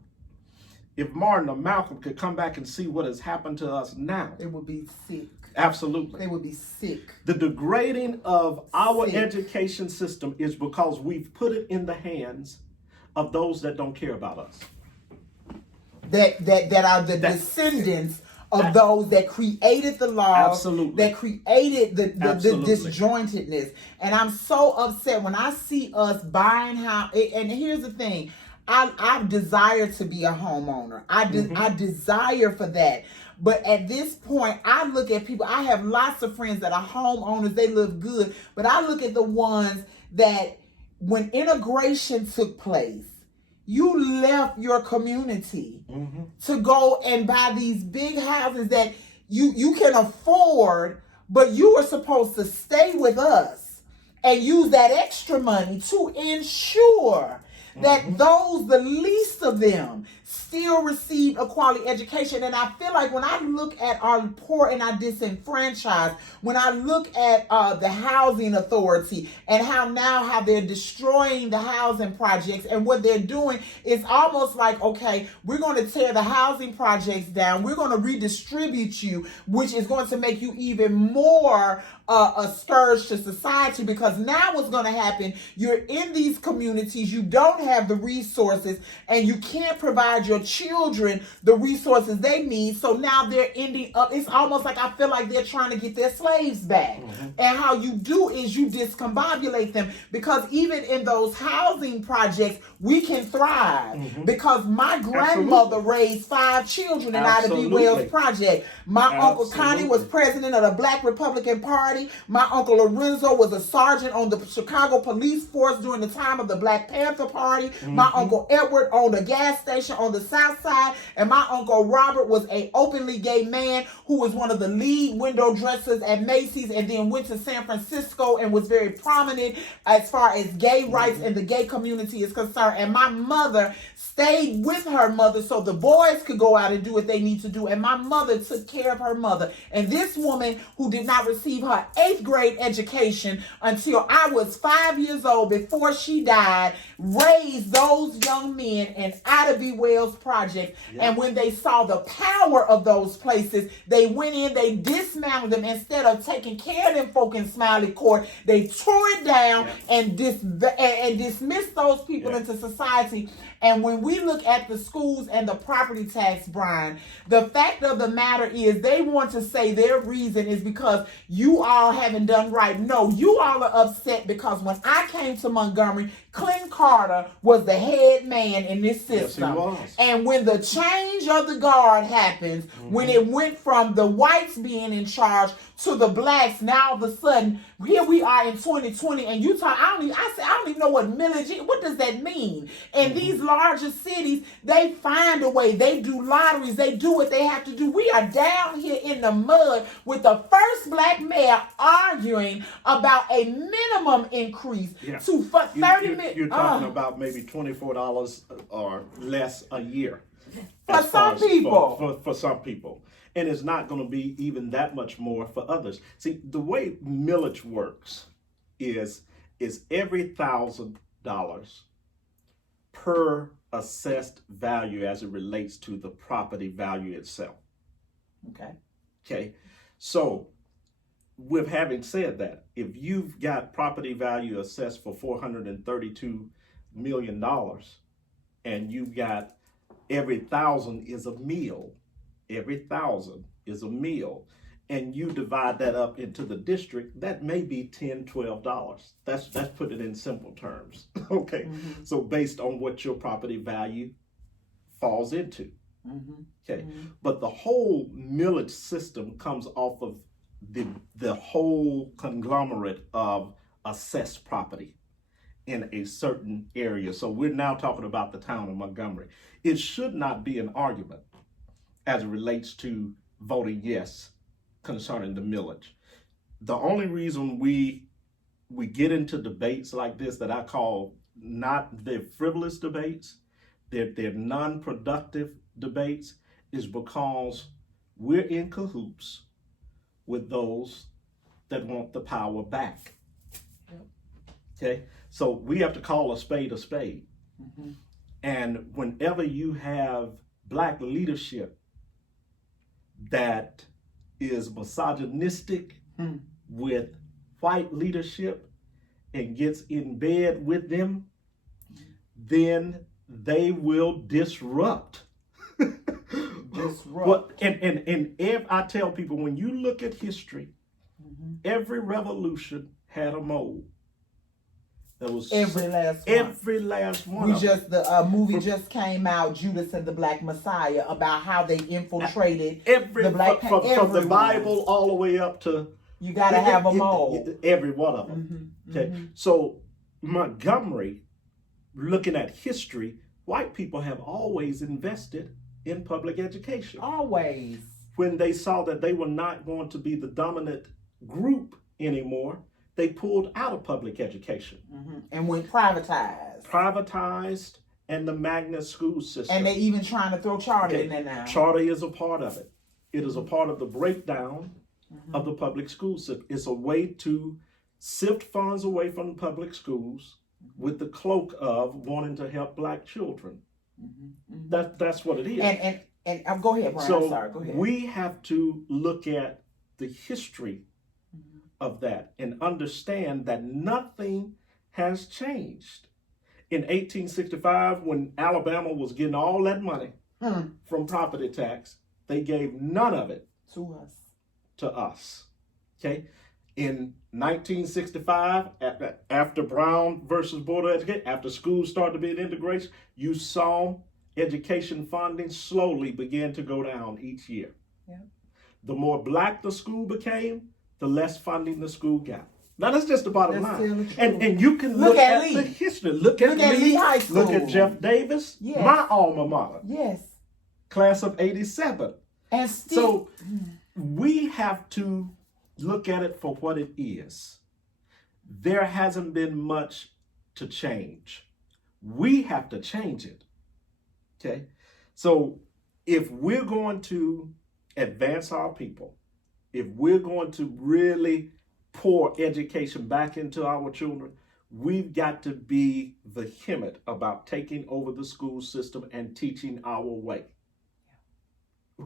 If Martin or Malcolm could come back and see what has happened to us now, they would be sick. Absolutely. They would be sick. The degrading of our education system is because we've put it in the hands of those that don't care about us. That are the descendants of those that created the law, that created the disjointedness. And I'm so upset when I see us buying house. And here's the thing. I desire to be a homeowner. I desire for that. But at this point, I look at people. I have lots of friends that are homeowners. They live good. But I look at the ones that when integration took place, you left your community to go and buy these big houses that you can afford, but you were supposed to stay with us and use that extra money to ensure that the least of them, still receive a quality education. And I feel like when I look at our poor and our disenfranchised, when I look at the housing authority and how they're destroying the housing projects, and what they're doing is almost like, okay, we're going to tear the housing projects down. We're going to redistribute you, which is going to make you even more a scourge to society, because now what's going to happen, you're in these communities, you don't have the resources, and you can't provide your children the resources they need. So now they're ending up, it's almost like I feel like they're trying to get their slaves back. And how you do is you discombobulate them, because even in those housing projects, we can thrive. Because my grandmother raised 5 children in Ida B. Wells Project. My Uncle Connie was president of the Black Republican Party. My Uncle Lorenzo was a sergeant on the Chicago police force during the time of the Black Panther Party. My Uncle Edward owned a gas station on the South Side. And my Uncle Robert was an openly gay man who was one of the lead window dressers at Macy's, and then went to San Francisco and was very prominent as far as gay rights and the gay community is concerned. And my mother stayed with her mother so the boys could go out and do what they need to do. And my mother took care of her mother. And this woman, who did not receive her 8th grade education until I was 5 years old before she died, raised raised those young men in Ida B. Wells projects. Yeah. And when they saw the power of those places, they went in, they dismantled them. Instead of taking care of them folk in Smiley Court, they tore it down and dismissed those people into society. And when we look at the schools and the property tax, Brian, the fact of the matter is they want to say their reason is because you all haven't done right. No, you all are upset because when I came to Montgomery, Clinton Carter was the head man in this system. Yes, he was. And when the change of the guard happens, when it went from the whites being in charge to the blacks, now all of a sudden, here we are in 2020, and you talk, I don't even know what millage is. What does that mean? In these larger cities, they find a way. They do lotteries. They do what they have to do. We are down here in the mud with the first black mayor arguing about a minimum increase to 30 million. You're talking about maybe $24 or less a year. For some people. For some people. And it's not going to be even that much more for others. See, the way millage works is every $1,000 per assessed value as it relates to the property value itself. Okay. So, with having said that, if you've got property value assessed for $432 million and you've got every 1,000 is a meal, every 1,000 is a meal, and you divide that up into the district, that may be $10, $12. That's put it in simple terms. Okay. So based on what your property value falls into. Okay. But the whole millage system comes off of the whole conglomerate of assessed property in a certain area. So we're now talking about the town of Montgomery. It should not be an argument as it relates to voting yes concerning the millage. The only reason we get into debates like this that I call they're frivolous debates, they're non-productive debates, is because we're in cahoots with those that want the power back. Okay, so we have to call a spade a spade. And whenever you have black leadership that is misogynistic with white leadership and gets in bed with them, then they will disrupt. Well, and I tell people, when you look at history, every revolution had a mold. That was every last one. The movie just came out, Judas and the Black Messiah, about how they infiltrated the black from the Bible all the way up to you got to have a mold. Every one of them. Okay, so Montgomery, looking at history, white people have always invested in public education. Always. When they saw that they were not going to be the dominant group anymore, they pulled out of public education. And went privatized. And the magnet school system. And they even trying to throw charter in there now. Charter is a part of it. It is a part of the breakdown of the public school system. It's a way to sift funds away from the public schools with the cloak of wanting to help black children. That's what it is. And go ahead, Brian. So I'm sorry. Go ahead. We have to look at the history of that and understand that nothing has changed. In 1865, when Alabama was getting all that money from property tax, they gave none of it to us. Okay. In 1965, after Brown versus Board of Education, after schools started to be an integration, you saw education funding slowly begin to go down each year. The more black the school became, the less funding the school got. Now that's just the bottom line. And you can look at the history. Look at Lee High School. Look at Jeff Davis, my alma mater. Class of 87. And still, so we have to look at it for what it is. There hasn't been much to change. We have to change it. Okay? So if we're going to advance our people, if we're going to really pour education back into our children, we've got to be vehement about taking over the school system and teaching our way.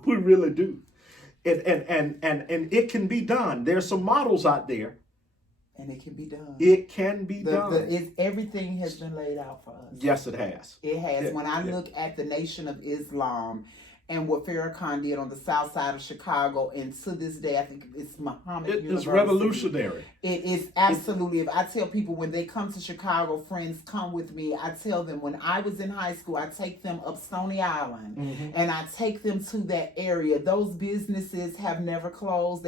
We really do. And it can be done. There's some models out there. And it can be done. It can be done. Everything has been laid out for us. Yes, it has. It has. When I look at the Nation of Islam and what Farrakhan did on the south side of Chicago, and to this day, I think it's Muhammad University. It's revolutionary. It is absolutely. If I tell people when they come to Chicago, friends come with me, I tell them when I was in high school, I take them up Stony Island, and I take them to that area. Those businesses have never closed.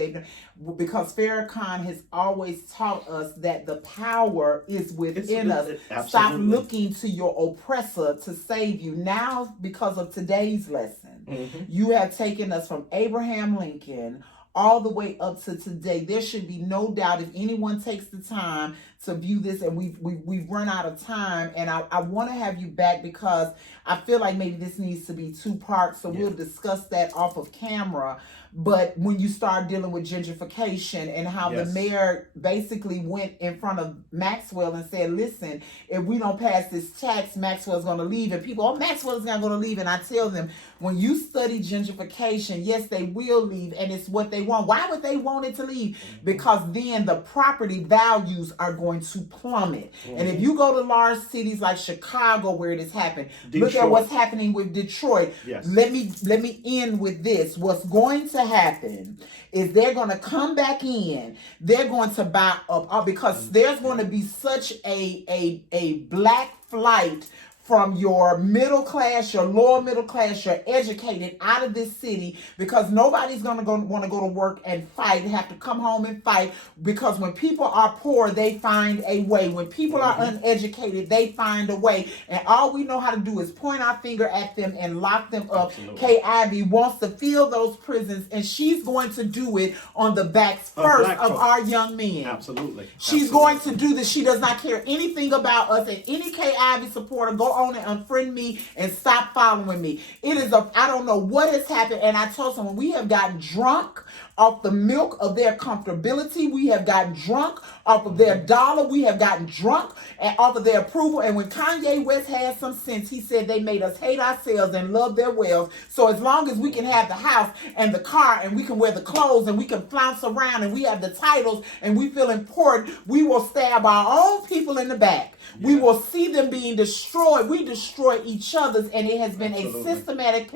Because Farrakhan has always taught us that the power is within us. Stop looking to your oppressor to save you. Now, because of today's lesson, you have taken us from Abraham Lincoln all the way up to today. There should be no doubt if anyone takes the time to view this, and we've run out of time, and I want to have you back because I feel like maybe this needs to be 2 parts, so we'll discuss that off of camera. But when you start dealing with gentrification and how the mayor basically went in front of Maxwell and said, listen, if we don't pass this tax, Maxwell's going to leave. And people, Maxwell's not going to leave. And I tell them, when you study gentrification, yes, they will leave. And it's what they want. Why would they want it to leave? Because then the property values are going to plummet. And if you go to large cities like Chicago where it has happened, look at what's happening with Detroit. Let me end with this. What's going to happen is they're going to come back in. They're going to buy up because there's going to be such a black flight from your middle class, your lower middle class, your educated out of this city because nobody's going to want to go to work and fight, have to come home and fight because when people are poor, they find a way. When people are uneducated, they find a way. And all we know how to do is point our finger at them and lock them up. Kay Ivey wants to fill those prisons and she's going to do it on the backs first of our young men. Absolutely. She's going to do this. She does not care anything about us, and any Kay Ivey supporter, go on and unfriend me and stop following me. I don't know what has happened, and I told someone we have gotten drunk off the milk of their comfortability. We have gotten drunk off of their dollar. We have gotten drunk off of their approval. And when Kanye West had some sense, he said they made us hate ourselves and love their wealth. So as long as we can have the house and the car and we can wear the clothes and we can flounce around and we have the titles and we feel important, we will stab our own people in the back. We will see them being destroyed. We destroy each other's, and it has been a systematic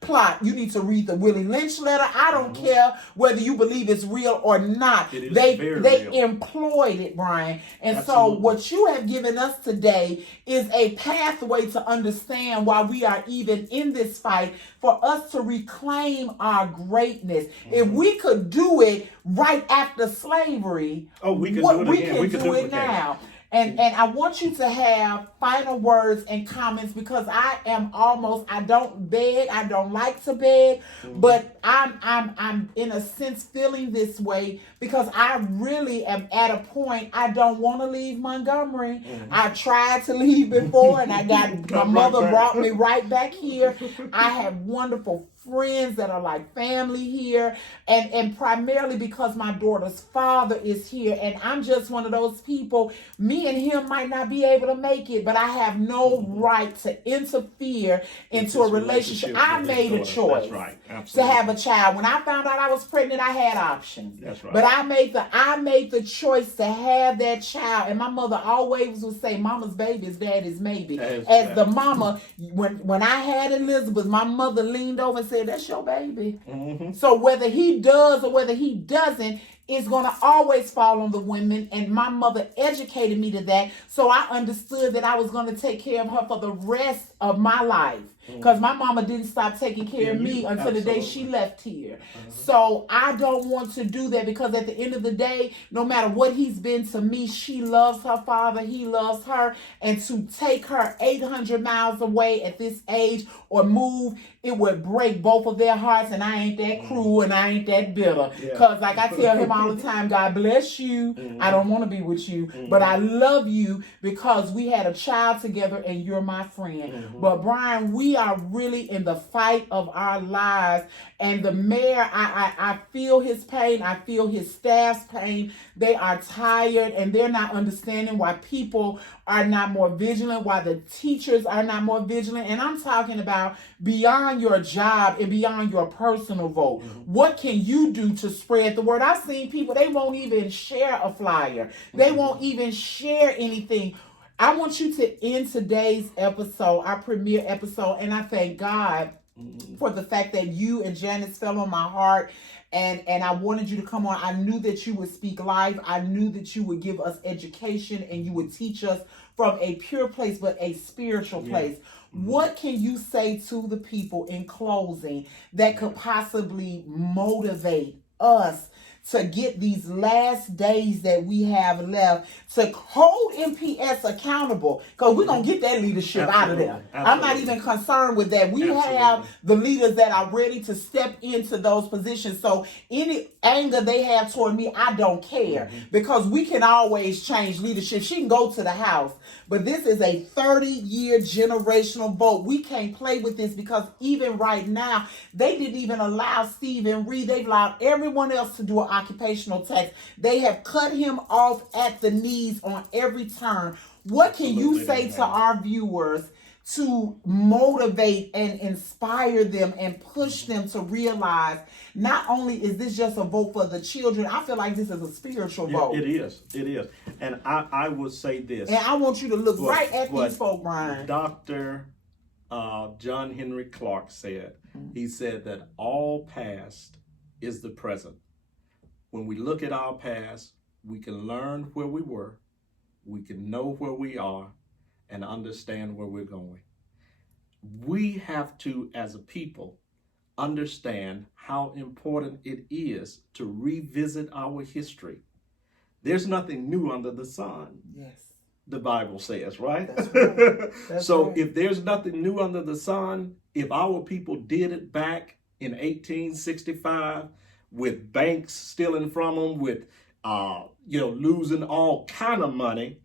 plot. You need to read the Willie Lynch letter. I don't care whether you believe it's real or not. They employed it, Brian. And so what you have given us today is a pathway to understand why we are even in this fight, for us to reclaim our greatness. If we could do it right after slavery, we can do it now. And I want you to have final words and comments because I don't beg, I don't like to beg, but I'm in a sense feeling this way because I really am at a point I don't want to leave Montgomery. I tried to leave before and my mother brought me right back here. I have wonderful friends that are like family here, and primarily because my daughter's father is here, and I'm just one of those people. Me and him might not be able to make it, but I have no right to interfere into a relationship. I made a choice to have a child. When I found out I was pregnant, I had options. That's right. But I made the choice to have that child, and my mother always would say, "Mama's baby is daddy's maybe." As the mama, when I had Elizabeth, my mother leaned over and said, "That's your baby." So whether he does or whether he doesn't, it's going to always fall on the women. And my mother educated me to that. So I understood that I was going to take care of her for the rest of my life. Because my mama didn't stop taking care of me until the day she left here. So I don't want to do that because at the end of the day, no matter what he's been to me, she loves her father, he loves her. And to take her 800 miles away at this age or move, it would break both of their hearts. And I ain't that cruel and I ain't that bitter. Because like I tell him all the time, God bless you. I don't want to be with you, but I love you because we had a child together and you're my friend. But Brian, we we are really in the fight of our lives. And the mayor, I feel his pain. I feel his staff's pain. They are tired and they're not understanding why people are not more vigilant, why the teachers are not more vigilant. And I'm talking about beyond your job and beyond your personal vote. What can you do to spread the word? I've seen people, they won't even share a flyer. They won't even share anything. I want you to end today's episode, our premiere episode, and I thank God for the fact that you and Janice fell on my heart, and I wanted you to come on. I knew that you would speak life. I knew that you would give us education and you would teach us from a pure place, but a spiritual place. What can you say to the people in closing that could possibly motivate us to get these last days that we have left to hold MPS accountable? Because we're going to get that leadership out of there. I'm not even concerned with that. We have the leaders that are ready to step into those positions. So any anger they have toward me, I don't care, because we can always change leadership. She can go to the house. But this is a 30-year generational vote. We can't play with this, because even right now, they didn't even allow Stephen Reed. They've allowed everyone else to do an occupational tax. They have cut him off at the knees on every turn. What can you say to our viewers to motivate and inspire them and push them to realize not only is this just a vote for the children, I feel like this is a spiritual vote. It is. And I would say this. And I want you to look right at these folk, Brian. Dr. John Henry Clark said. He said that all past is the present. When we look at our past, we can learn where we were, we can know where we are, and understand where we're going. We have to, as a people, understand how important it is to revisit our history. There's nothing new under the sun. Yes. The Bible says, right? That's right. That's so right. if there's nothing new under the sun, if our people did it back in 1865 with banks stealing from them, with losing all kind of money,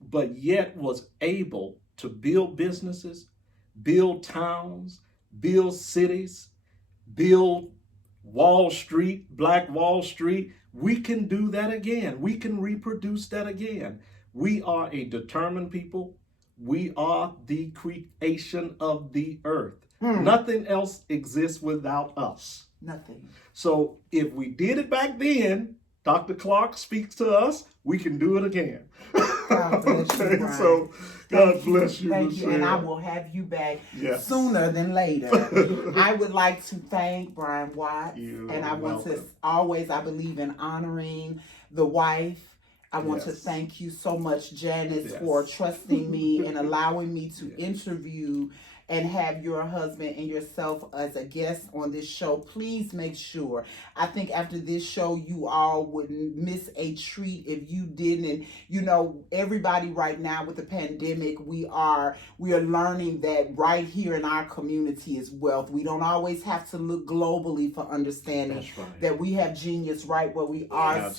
but yet was able to build businesses, build towns, build cities, build Wall Street, Black Wall Street, we can do that again. We can reproduce that again. We are a determined people. We are the creation of the earth. Nothing else exists without us. Nothing. So if we did it back then, Dr. Clark speaks to us, we can do it again. God bless you, Brian. So God bless you. Thank you, and I will have you back sooner than later. I would like to thank Brian Watts, and I want to always, I believe in honoring the wife. I want to thank you so much, Janice, for trusting me and allowing me to interview and have your husband and yourself as a guest on this show. Please make sure. I think after this show, you all wouldn't miss a treat if you didn't. And everybody right now with the pandemic, we are learning that right here in our community is wealth. We don't always have to look globally for understanding that we have genius right where we are. Absolutely.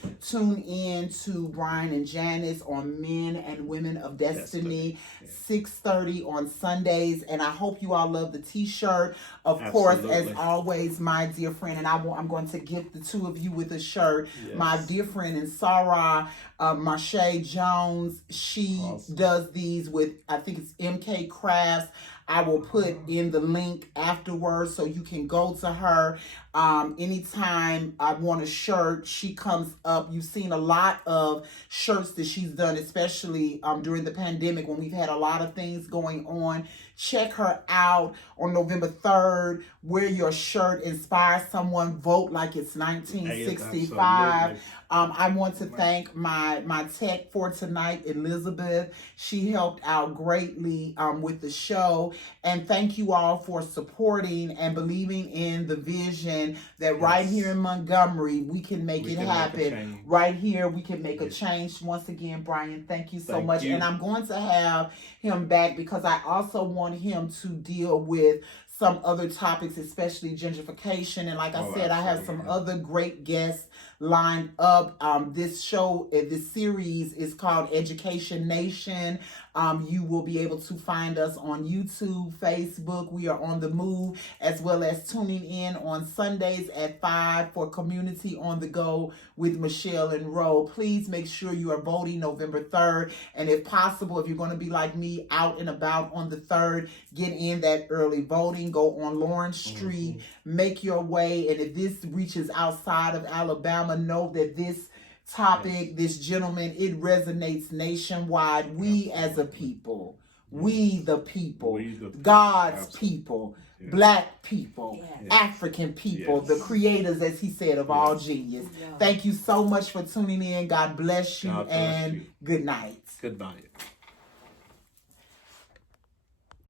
So tune in to Brian and Janice on Men and Women of Destiny. 6:30 on Sundays. And I hope you all love the t-shirt. Of course, as always, my dear friend, and I'm going to gift the two of you with a shirt. My dear friend and Sarah Marche Jones, she does these with, I think it's MK Crafts. I will put in the link afterwards so you can go to her. Anytime I want a shirt, she comes up. You've seen a lot of shirts that she's done, especially during the pandemic when we've had a lot of things going on. Check her out on November 3rd. Wear your shirt, inspire someone, vote like it's 1965. I want to thank my tech for tonight, Elizabeth. She helped out greatly with the show. And thank you all for supporting and believing in the vision that right here in Montgomery, we can make it happen. Right here, we can make a change. Once again, Brian, thank you so much. And I'm going to have him back because I also want him to deal with some other topics, especially gentrification. And like I said, I have some other great guests lined up. This show, this series is called Education Nation. You will be able to find us on YouTube, Facebook. We are on the move, as well as tuning in on Sundays at 5 for Community on the Go with Michelle and Ro. Please make sure you are voting November 3rd. And if possible, if you're going to be like me, out and about on the 3rd, get in that early voting. Go on Lawrence Street, make your way. And if this reaches outside of Alabama, know that this topic, this gentleman, it resonates nationwide. We as a people, we the people, God's people, Black people, African people, the creators, as he said, of all genius. Thank you so much for tuning in. God bless you, and good night. Good night.